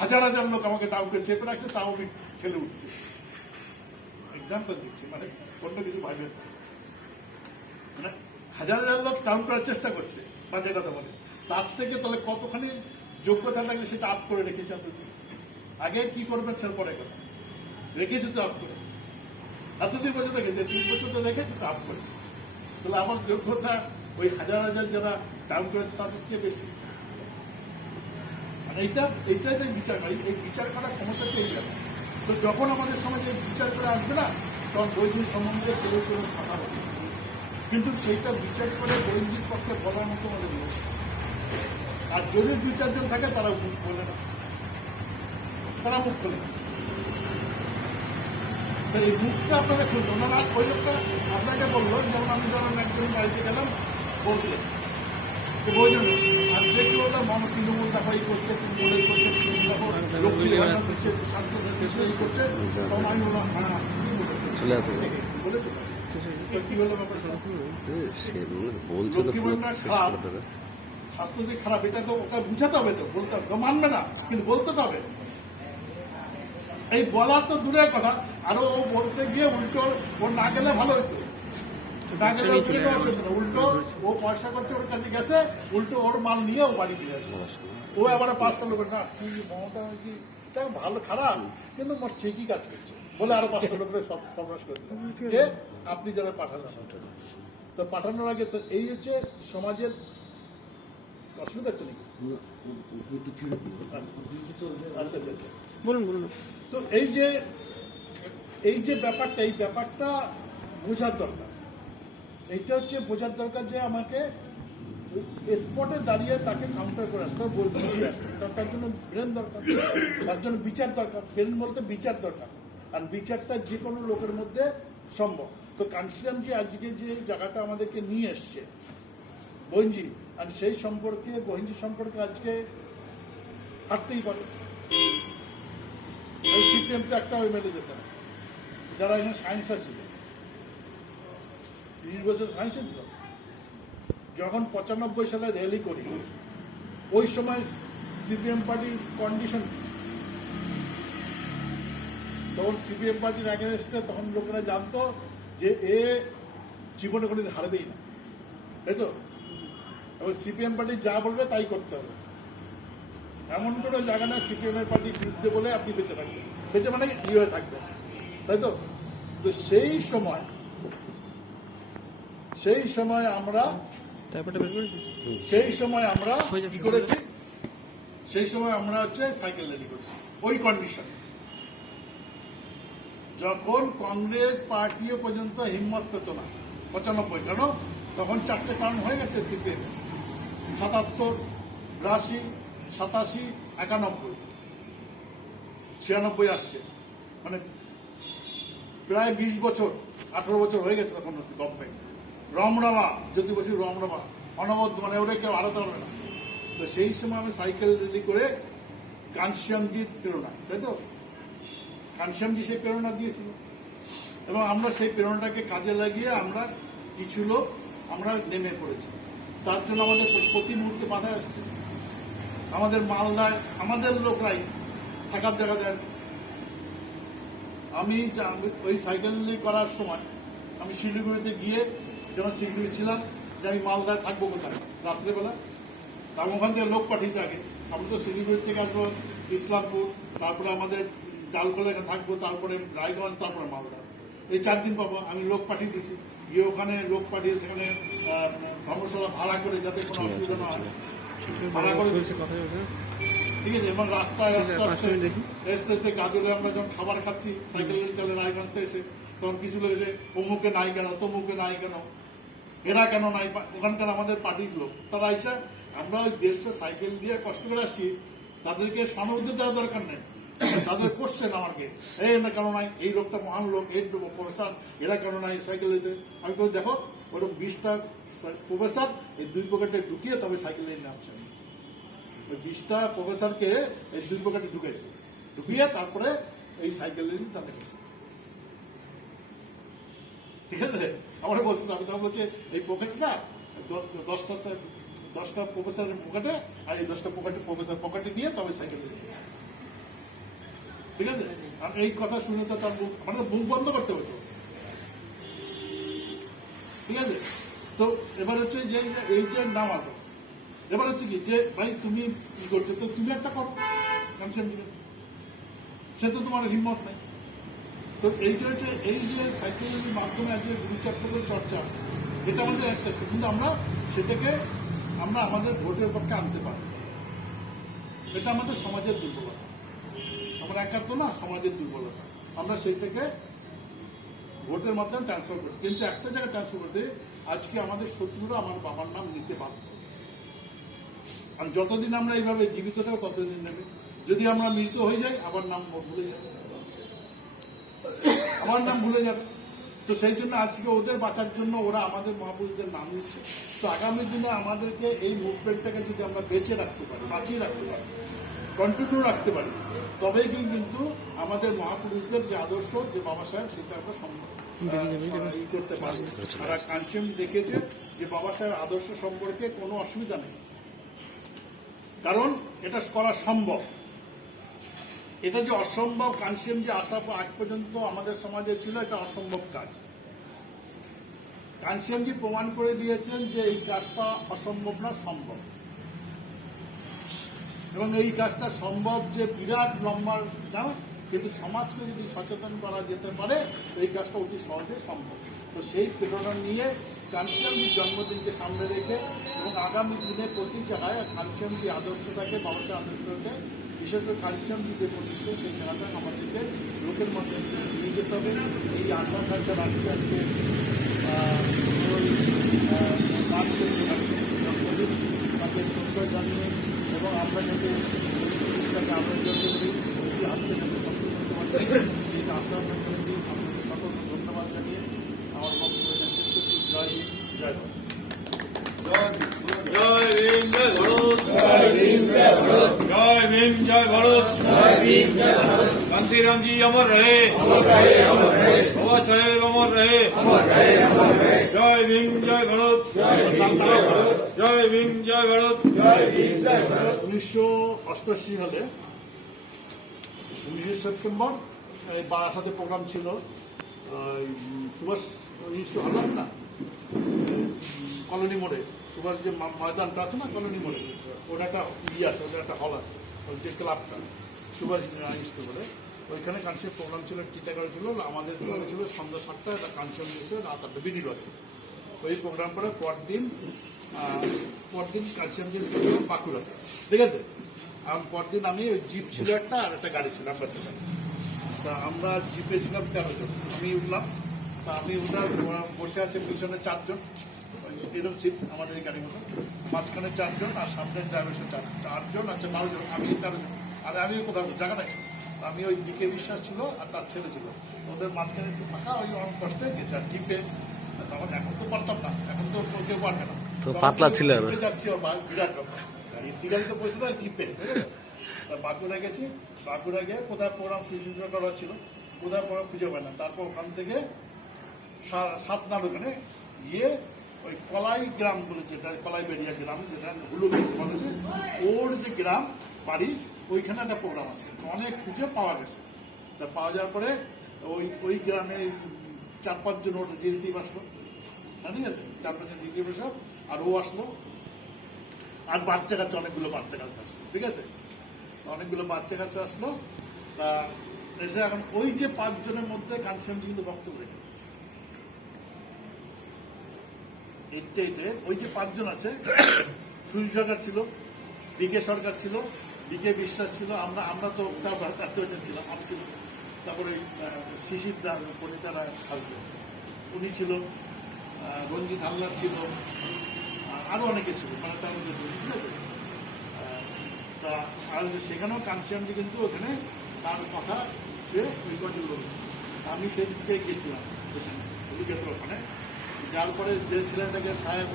হাজার হাজার লোক আমাকে ডাউন করে চেপে রাখছে, তাও আমি ঠেলে উঠছি। এক্সাম্পল দিচ্ছি, মানে অন্য কিছু ভাবে, মানে হাজার হাজার লোক ডাউন করার চেষ্টা করছে, বাজে কথা বলে, তার থেকে তাহলে কতখানি যোগ্যতা থাকলে সেটা আপ করে রেখেছে এতদিন। আগে কি করবেন সেটা পরে কথা, রেখেছি তো আপ করে, এতদিন পর্যন্ত রেখেছে, 3 বছর তো রেখেছি তো আপ করে, তাহলে আমার যোগ্যতা ওই হাজার হাজার যারা ডাউন করেছে তাদের চেয়ে বেশি। মানে এইটাই যে বিচার করা, এই বিচার করার ক্ষমতা চেয়ে যাবে। তো যখন আমাদের সমাজে বিচার করে আসবে না, তখন বৈদিক সম্বন্ধে কেউ কেউ কথা বলে, কিন্তু সেইটা বিচার করে বৈদিক পক্ষে বলার মতো আমাদের নেই। আর যদি 2-4 জন থাকে তারা মুখ বলে না, তারা মুখ খোলে না। তো এই মুখটা আপনাদের খুঁজবে, ওনারা ওই লোকটা আপনাকে বললো, যেমন আমি ধরুন একজন বাড়িতে গেলাম বলতে, তো বলছেন আর যে কেউ ওটা মন তৃণমূল দেখো এই করছে, তৃণমূল করছে, তৃণমূল দেখো লক্ষ্মী ভান্ডার করছে, স্বাস্থ্য করছে, তখন আমি বললাম হ্যাঁ বলেছো, কি হলো ব্যাপারটা? লক্ষ্মী ভান্ডার খারাপ, স্বাস্থ্য যে খারাপ, এটা তো ওটা বুঝাতে হবে, তো বলতে হবে, মানবে না কিন্তু বলতে তো হবে। এই বলার তো দূরের কথা, আরো ও বলতে গিয়ে উল্টো ওর না গেলে ভালো হইতো, না গেলে উল্টো ও পয়সা করছে, ওর কাছে গেছে, উল্টো ওর মাল নিয়ে ও বাড়ি ফিরে যাচ্ছে। ও আবার 5টা লোকের না কি মমতা কি ভালো খারাপ, কিন্তু ঠিকই কাজ করছে বলে আরো 5টা লোকের সব সমাস করে দিল যে আপনি যারা পাঠালেন। তো পাঠানোর আগে তো এই হচ্ছে সমাজের অসুবিধা হচ্ছে নাকি? আচ্ছা আচ্ছা, বলুন বলুন। তো এই যে ব্যাপারটা, এই ব্যাপারটা বোঝার দরকার। এইটা হচ্ছে বোঝার দরকার যে আমাকে স্পটে দাঁড়িয়ে তাকে কাউন্টার করে আসতে হবে, বুঝিয়ে আসতে হবে। তার জন্য ব্রেন দরকার, তার জন্য বিচার দরকার। ব্রেন বলতে বিচার দরকার, আর বিচারটা যে কোনো লোকের মধ্যে সম্ভব। তো কানসিয়ামজি আজকে যে জায়গাটা আমাদেরকে নিয়ে এসছে বহিঞ্জি, আর সেই সম্পর্কে বহিঞ্জি সম্পর্কে আজকে হাঁটতেই পারে। ওই সিপিএম তো একটা এমএলএ যেত না, যারা এখানে সায়েন্সে ছিল, 30 বছর সায়েন্সে ছিল। যখন 95 সালে র্যালি করি, ওই সময় সিপিএম পার্টির কন্ডিশন, তখন সিপিএম পার্টির অ্যাগেনস্টে তখন লোকেরা জানতো যে এ জীবনে কোনোদিন হারবেই না, তাই তো? এবার সিপিএম পার্টি যা বলবে তাই করতে হবে, এমন কোনো জায়গা না সিপিএম এর পার্টির বিরুদ্ধে বলে আপনি বেঁচে থাকবেন, বেঁচে মানে হয়ে থাকবেন, তাই তো? তো সেই সময় আমরা কি করেছি, সেই সময় আমরা হচ্ছে সাইকেল র্যালি করেছি ওই কন্ডিশনে। যখন কংগ্রেস পার্টিও পর্যন্ত হিম্মত পেত না 95, কেন তখন 4টে কারণ হয়ে গেছে সিপিএম, 77, 82, 87, 91, 96 আসছে, মানে প্রায় 20 বছর 18 বছর হয়ে গেছে তখন হচ্ছে গভর্নমেন্ট। রমরমা, যদি বসি রমরমা, অনবদ্য, মানে ওরা কেউ আড়াতে পারবে না। তো সেই সময় আমি সাইকেল র্যালি করে কানসিয়ামজির প্রেরণা, তাই তো? কানসিয়ামজি সেই প্রেরণা দিয়েছিল, এবং আমরা সেই প্রেরণাটাকে কাজে লাগিয়ে আমরা কিছু লোক আমরা নেমে পড়েছি। তার জন্য আমাদের প্রতি মুহূর্তে বাধা আসছে, আমাদের মালদায় আমাদের লোকরাই থাকার জায়গা দেন। আমি ওই সাইকেল র্যালি করার সময় আমি শিলিগুড়িতে গিয়ে যখন শিলিগুড়ি ছিলাম যে আমি মালদায় থাকবো কোথায় রাত্রেবেলা, তার ওখান থেকে লোক পাঠিয়েছে আগে। আমরা তো শিলিগুড়ি থেকে আসবো ইসলামপুর, তারপরে আমাদের ডালখোলা থাকবো, তারপরে রায়গঞ্জ, তারপরে মালদা, এই 4 দিন পাবো। আমি লোক পাঠিয়ে দিয়েছি, গিয়ে ওখানে লোক পাঠিয়ে সেখানে ধর্মশালা ভাড়া করে যাতে কোনো অসুবিধা না হয় ভাড়া করে, ঠিক আছে। এবং রাস্তায় আস্তে আস্তে গাজলে আমরা যখন খাবার খাচ্ছি সাইকেলের চালে রায়গঞ্জ এসে, তখন কিছু লোক এসে অমুকে নাই কেন, তমুকে নাই কেন, এরা কেন নাই, ওখানকার আমাদের পার্টির লোক তারা এসে, আমরা ওই 150 সাইকেল দিয়ে কষ্ট করে আসছি, তাদেরকে সহানুভূতি দেওয়া দরকার নেই, তাদের কোশ্চেন আমাকে, এই না কেন নাই, এই লোকটা মহান লোক, এই প্রফেসর, এরা কেন নাই সাইকেল দিতে। আমি বলি দেখো ওরকম 20টা প্রফেসর এই 2 পকেটে ঢুকিয়ে তবে সাইকেল নিয়ে নামছেন, ওই 20টা প্রফেসরকে এই 2 পকেটে ঢুকেছে, ঢুকিয়ে তারপরে এই সাইকেল নিয়ে তাদের গেছে, ঠিক আছে। আমরা বলছি, আমি তখন বলছি এই পকেটটা 10টা প্রফেসরের পকেটে, আর এই 10টা প্রফেসর পকেটে দিয়ে তবে সাইকেল নিয়ে গেছে, ঠিক আছে। আর এই কথা শুনে তো তার মুখ বন্ধ করতে হতো, ঠিক আছে। তো এবার হচ্ছে যে এই যে নাম আলো, এবার হচ্ছে কি যে ভাই তুমি কি করছো, তো তুমি একটা করো কনসেন্ট, সে তো তোমার হিম্মত নেই। তো এইটা হচ্ছে এই যে সাইকেলের মাধ্যমে যে গুরুচক্রের চর্চা, এটা আমাদের একটা, কিন্তু আমরা সেটাকে আমরা আমাদের ভোটের পক্ষে আনতে পারি, এটা আমাদের সমাজের দুর্বলতা, আমরা একার তো না, সমাজের দুর্বলতা, আমরা সেইটাকে ভোটের মাধ্যমে ট্রান্সফার করি। কিন্তু একটা জায়গায় ট্রান্সফার করতে আজকে আমাদের শত্রুরা আমার বাবার নাম নিতে বাধ্য হচ্ছে, আর যতদিন আমরা এইভাবে জীবিত থাকবো ততদিন নেবে, যদি আমরা মৃত হয়ে যাই আবার নাম ভুলে যাবে, আমার নাম ভুলে যাবে। তো সেই জন্য আজকে ওদের বাঁচার জন্য ওরা আমাদের মহাপুরুষদের নাম নিচ্ছে। তো আগামী দিনে আমাদেরকে এই মুভমেন্টটাকে যদি আমরা বেঁচে রাখতে পারি, বাঁচিয়ে রাখতে পারি, কন্টিনিউ রাখতে পারি, তবেই কিন্তু আমাদের মহাপুরুষদের যে আদর্শ, যে বাবা সাহেব, সেটা আমরা করতে পারি। তারা কাঞ্চন দেখেছে যে বাবা সাহেব আদর্শ সম্পর্কে কোনো অসুবিধা নেই, কারণ এটা করা সম্ভব। এটা যে অসম্ভব, কানসিয়াম যে আসা আগ পর্যন্ত আমাদের সমাজে ছিল, এটা অসম্ভব কাজ। কানসিয়ামজি প্রমাণ করে দিয়েছেন যে এই কাজটা অসম্ভব না, সম্ভব, এবং এই কাজটা সম্ভব যে বিরাট লম্বা না, কিন্তু সমাজকে যদি সচেতন করা যেতে পারে এই কাজটা অতি সহজে সম্ভব। তো সেই প্রেরণা নিয়ে কানসিয়ামজির জন্মদিনকে সামনে রেখে এবং আগামী দিনে প্রতি জায়গায় কানসিয়ামজি আদর্শটাকে, বাবা সাহেব আদর্শটাকে, বিশেষ করে কালচারজি যে প্রতিষ্ঠা, সেই জায়গাটা আমাদেরকে লোকের মধ্যে নিয়ে যেতে হবে। এই আশা থাকতে রাখছে আজকে জন্মদিন তাদের সুন্দর জানিয়ে, এবং আমরা যাতে জিনিসটাকে আমরা যাতে করি হাতকে যাতে সম্পূর্ণ করতে পারি, এই আশা থাকতে আপনাদের সকলকে ধন্যবাদ জানিয়ে আমার বক্তব্য শেষ করছি। জয় হিন্দ, জয় ভারত। জয় ভীম, জয় ভারত। জয় ভীম, জয় ভারত। জয় ভীম, জয় ভারত। জয় ভীম, জয় ভারত। कांशीराम जी अमर रहे, अमर रहे, अमर रहे। बाबा साहेब अमर रहे, अमर रहे, अमर रहे। जय भीम, जय भारत। जय भीम, जय भारत। जय भीम, जय भारत। जय भीम, जय भारत। 1988 সালে 19 সেপ্টেম্বর এই বারাসাতে প্রোগ্রাম ছিল, সুভাষ হল না, কলোনি মোড়ে, সুভাষ যে ময়দানটা আছে না কলোনি মোড়ে, ওটা একটা ইয়ে আছে, ওটা একটা হল আছে, ওই যে ক্লাবটা সুভাষ স্কুল বলে, ওইখানে কাঞ্চন প্রোগ্রাম ছিল, টিটাগড় ছিল, আমাদের প্রোগ্রাম ছিল সন্ধ্যা 7টায়, একটা কাঞ্চন দিয়েছে রাত 8টা বিডি রথে। ওই প্রোগ্রাম করে পরদিন কাঞ্চন দিয়ে বাঁকুড়াতে, ঠিক আছে। পরদিন আমি ওই জিপ ছিল একটা, আর একটা গাড়ি ছিল অ্যাম্বাসেডার, তা আমরা জিপে ছিলাম 13 জন, আমি উঠলাম, তা আমি উঠার বসে আছে পিছনে 4 জন, এরকম সিট আমাদের এই গাড়ির মতো, মাঝখানে 4 জন, আর সামনের ড্রাইভার 4 জন, আচ্ছা 12 জন, আমি 13 জন। আর আমি কোথাও জায়গা নাই, আমি ওই দিকে বিশ্বাস ছিল আর তার ছেলে ছিল, ওদের মাঝখানে একটু ফাঁকা, ওই অনেক কষ্টে গেছে। আর জিপে তখন এখন তো পারতাম না, এখন তো কেউ পারবে না, পাতলা ছিল, যাচ্ছি বিরাট ব্যাপার, সিগারেট তো পয়সা জিপে। বাঁকুড়া গেছি, বাঁকুড়া গিয়ে কোথায় প্রোগ্রাম সুচিন্তা করা ছিল, কোথায় প্রোগ্রাম খুঁজে পায় না। তারপর ওখান থেকে 7 ওখানে গিয়ে ওই কলাই গ্রাম বলে, যেটা কলাই বেরিয়া গ্রাম, যেটা হুলুবেড় বলেছে, ওর যে গ্রাম বাড়ি, ওইখানে একটা প্রোগ্রাম আছে, অনেক খুঁজে পাওয়া গেছে। তা পাওয়া যাওয়ার পরে ওই গ্রামে 4-5 জন ওর রিলেটিভ আসলো, হ্যাঁ ঠিক আছে, 4-5 জন রিলেটিভ আসলো, আর ও আসলো, আর বাচ্চা কাছে অনেকগুলো বাচ্চা কাছে আসলো, ঠিক আছে, অনেকগুলো বাচ্চা কাছে আসলো। তা এসে এখন ওই যে 5 জনের মধ্যে কানসিয়ামজি কিন্তু বক্তব্য রেখেছে, ওই যে 5 জন আছে, সুনীল সরকার ছিল, ডিকে সরকার ছিল, ডিকে বিশ্বাস ছিল, আমরা তো তার আত্মীয় ছিলাম, আমি ছিল, তারপরে শিশির দাস পরিতারা আসবে, উনি ছিল, রঞ্জিত হালদার ছিল, আরো অনেকে ছিল, মানে তার মধ্যে, ঠিক আছে। তা আর সেখানেও কানসিয়ামজি কিন্তু ওখানে তার কথা সে রেকর্ডিং করবে। আমি সেদিকে গেছিলাম ওখানে, যার পরে যে ছেলেটাকে সাহেব,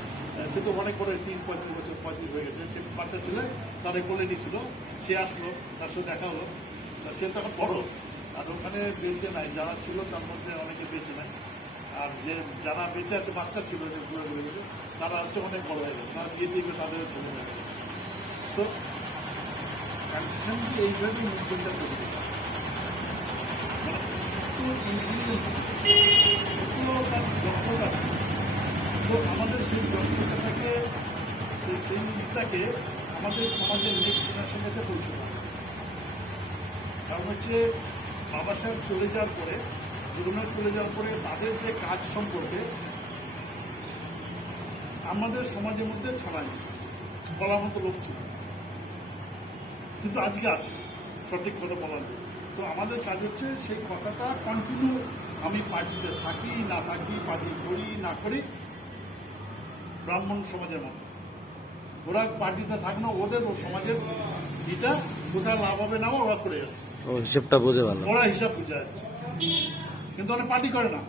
সে তো অনেক পরে 30-35 বছর 35 হয়ে গেছে, সে বাচ্চা ছেলে তারে কোলে নিয়েছিল, সে আসলো, তার সাথে দেখা হলো, সে তখন বড়, আর ওখানে বেঁচে নাই, যারা ছিল তার মধ্যে অনেকে বেঁচে নাই, আর যে যারা বেঁচে আছে বাচ্চা ছিল যে ঘুরে ঘুরে গেছে, তারা হচ্ছে অনেক বড় হয়ে গেছে, তারা বিয়ে দিয়ে তাদের ছেলে হয়ে গেছে। তো এইভাবে মুভমেন্টটা করে দিতে হবে, দক্ষতা আছে, তো আমাদের সেই দক্ষতাটাকে, সেইটাকে আমাদের সমাজের নেক্সট জেনারেশন কাছে পৌঁছে দেওয়া। কারণ হচ্ছে বাবা সাহেব চলে যাওয়ার পরে, জীবনের চলে যাওয়ার পরে তাদের যে কাজ সম্পর্কে আমাদের সমাজের মধ্যে ছড়ায়নি, বলার মতো লোক ছিল, কিন্তু আজকে আছে সঠিক কথা বলার জন্য। তো আমাদের কাজ হচ্ছে সেই কথাটা কন্টিনিউ, আমি পার্টিতে থাকি না থাকি, পার্টি করি না করি, ব্রাহ্মণ সমাজের মতো ওরা পার্টিতে থাক না, ওদের ও সমাজের এটা কোথায় লাভ হবে না ওরা করে যাচ্ছে, হিসেবটা বুঝে ভালো, ওরা হিসাব বুঝে যাচ্ছে, কিন্তু ওরা পার্টি করে না,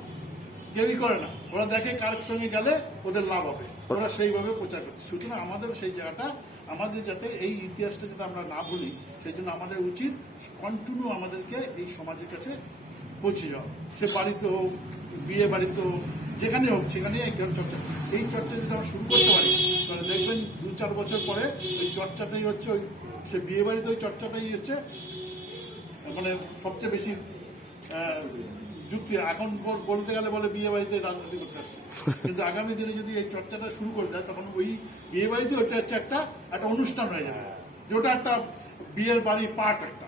কেউই করে না, ওরা দেখে কার সঙ্গে গেলে ওদের লাভ হবে, ওরা সেইভাবে প্রচার করছে। সুতরাং আমাদের সেই জায়গাটা, আমাদের যাতে এই ইতিহাসটা যাতে আমরা না ভুলি, সেই জন্য আমাদের উচিত কন্টিনিউ আমাদেরকে এই সমাজের কাছে পৌঁছে যাওয়া, সে বাড়িতে হোক, বিয়ে বাড়িতে হোক, যেখানে হোক সেখানে এই চর্চা, এই চর্চা যদি আমরা শুরু করতে পারি, তাহলে দেখবেন 2-4 বছর পরে ওই চর্চাটাই হচ্ছে, ওই সে বিয়ে বাড়িতে ওই চর্চাটাই হচ্ছে মানে সবচেয়ে বেশি যুক্তি। এখন বলতে গেলে বলে বিয়ে বাড়িতে রাজনীতি করতে আসছে, কিন্তু আগামী দিনে যদি এই চর্চাটা শুরু করে দেয়, তখন ওই বিয়ে বাড়িতে ওইটা হচ্ছে একটা অনুষ্ঠান হয়ে যাবে, যেটা একটা বিয়ের বাড়ির পার্ট, একটা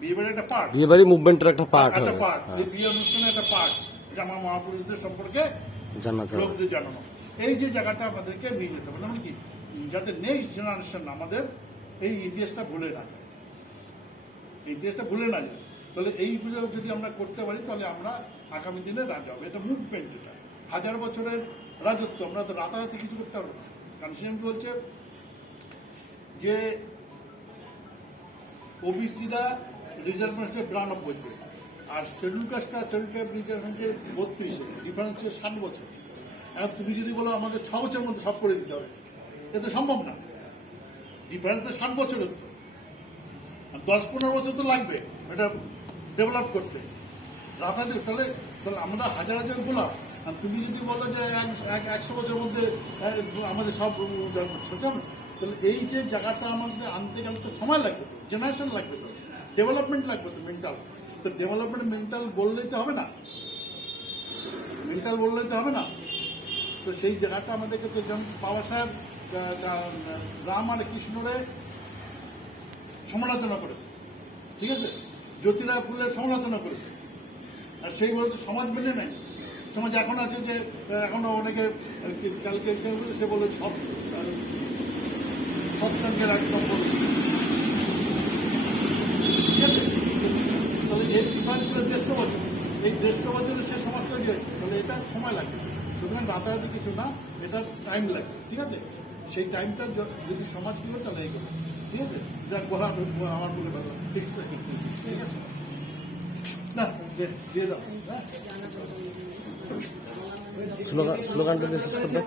বিয়ে বাড়ির একটা পার্ট, বিয়ে বাড়ি মুভমেন্টের একটা পার্ট, একটা পার্ট, এই বিয়ে অনুষ্ঠানের একটা পার্ট, যে আমার মহাপুরুষদের সম্পর্কে লোকদের জানানো, এই যে জায়গাটা আমাদেরকে নিয়ে যেতে হবে, মানে কি যাতে নেক্সট জেনারেশন আমাদের এই ইতিহাসটা ভুলে না যায়, এই ইতিহাসটা ভুলে না যায়। তাহলে এইগুলো যদি আমরা করতে পারি, তাহলে আমরা আগামী দিনে রাজা হবে। এটা মুভমেন্ট, এটা 1000 বছরের রাজত্ব, আমরা তো রাতারাতি কিছু করতে পারবো না। কানসিয়াম বলছে যে ওবিসিরা রিজার্ভমেন্টে 92, আর শিডিউল কাস্টটা শিডিউল ট্রাইব রিজার্ভমেন্টে 32, ডিফারেন্স হচ্ছে 7 বছর। এখন তুমি যদি বলো আমাদের 6 বছরের মধ্যে সব করে দিতে হবে, এ তো সম্ভব না, ডিফারেন্স তো 7 বছরের, তো 10-15 বছর তো লাগবে এটা ডেভেলপ করতে, রাতারাতি। তাহলে আমরা হাজার হাজার গোলাপ, আর তুমি যদি বলো যে 100 বছরের মধ্যে আমাদের সব সেটা না। তাহলে এই যে জায়গাটা আমাদের আনতে গেলে তো সময় লাগবে, তো জেনারেশন লাগবে, তো ডেভেলপমেন্ট লাগবে, তো মেন্টাল, তো ডেভেলপমেন্ট মেন্টাল বললেই তো হবে না, মেন্টাল বললেই তো হবে না। তো সেই জায়গাটা আমাদেরকে, তো যেমন বাবা সাহেব রাম আর কৃষ্ণরে সমালোচনা করেছে, ঠিক আছে, জ্যোতিরায় ফুলের সমালোচনা করেছে, আর সেইভাবে তো সমাজ মেনে নেয়। সমাজ এখন আছে যে এখনো অনেকে কালকে সে বলে সৎসঙ্গের একদম, ঠিক আছে। তাহলে এর ডিফারেন্স 150 বছর, এই 150 বছরে সে সমাজ তৈরি হয়, তাহলে এটা সময় লাগবে। সুতরাং রাতারাতি কিছু না, এটা টাইম লাগবে, ঠিক আছে। সেই টাইমটা যদি সমাজ করবে তাহলে এই করবে, ঠিক আছে। যাক বলা আমার বলে ভালো, ঠিক আছে, না দিয়ে দাও, স্লোগানটা দিয়ে শেষ করবে,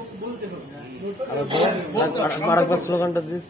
আরেকবার স্লোগানটা দিয়ে।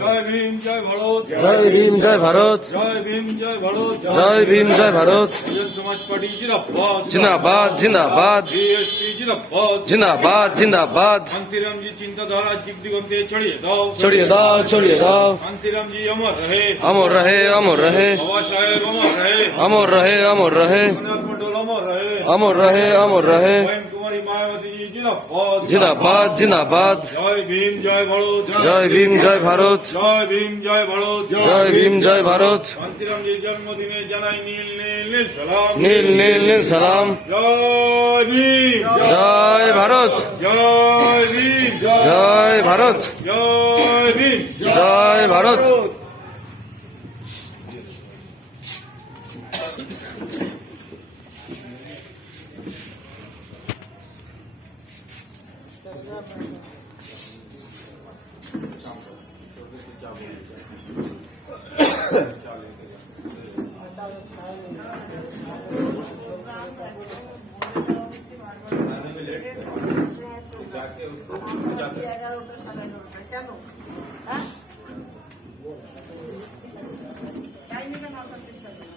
জয় ভীম জয় ভারত, জয় ভীম জয় ভারত, জয় ভীম জয় ভারত, জয় ভীম জয় ভারত, বহুজন সমাজ পার্টি জিন্দাবাদ, জিন্দাবাদ জিন্দাবাদ, বিএসপি জিন্দাবাদ, জিন্দাবাদ জিন্দাবাদ। কান্সিরামজি চিন্তাধারা দিক দিগন্তে ছড়িয়ে দাও, ছড়িয়ে দাও ছড়িয়ে দাও, কান্সিরামজি অমর রহে, অমর রহে অমর রহে, বাবা সাহেব অমর রহে, অমর রহে অমর রহে, রঘুনাথ মন্ডল অমর রহে, अमर रहे अमर रहे बहन कुमारी मायावती जी जिंदाबाद जिंदाबाद जिंदाबाद जय भीम जय भारत जय भीम जय भारत जय भीम जय भारत जय भीम जय भारत কাঞ্চিরাম জির জন্মদিনে জানাই নীল নীল নীল সালাম নীল নীল নীল সালাম জয় ভীম জয় ভারত জয় ভীম জয় ভারত জয় ভীম জয় ভারত কেন হ্যাঁ তাই নিয়ে মাথার চেষ্টা করি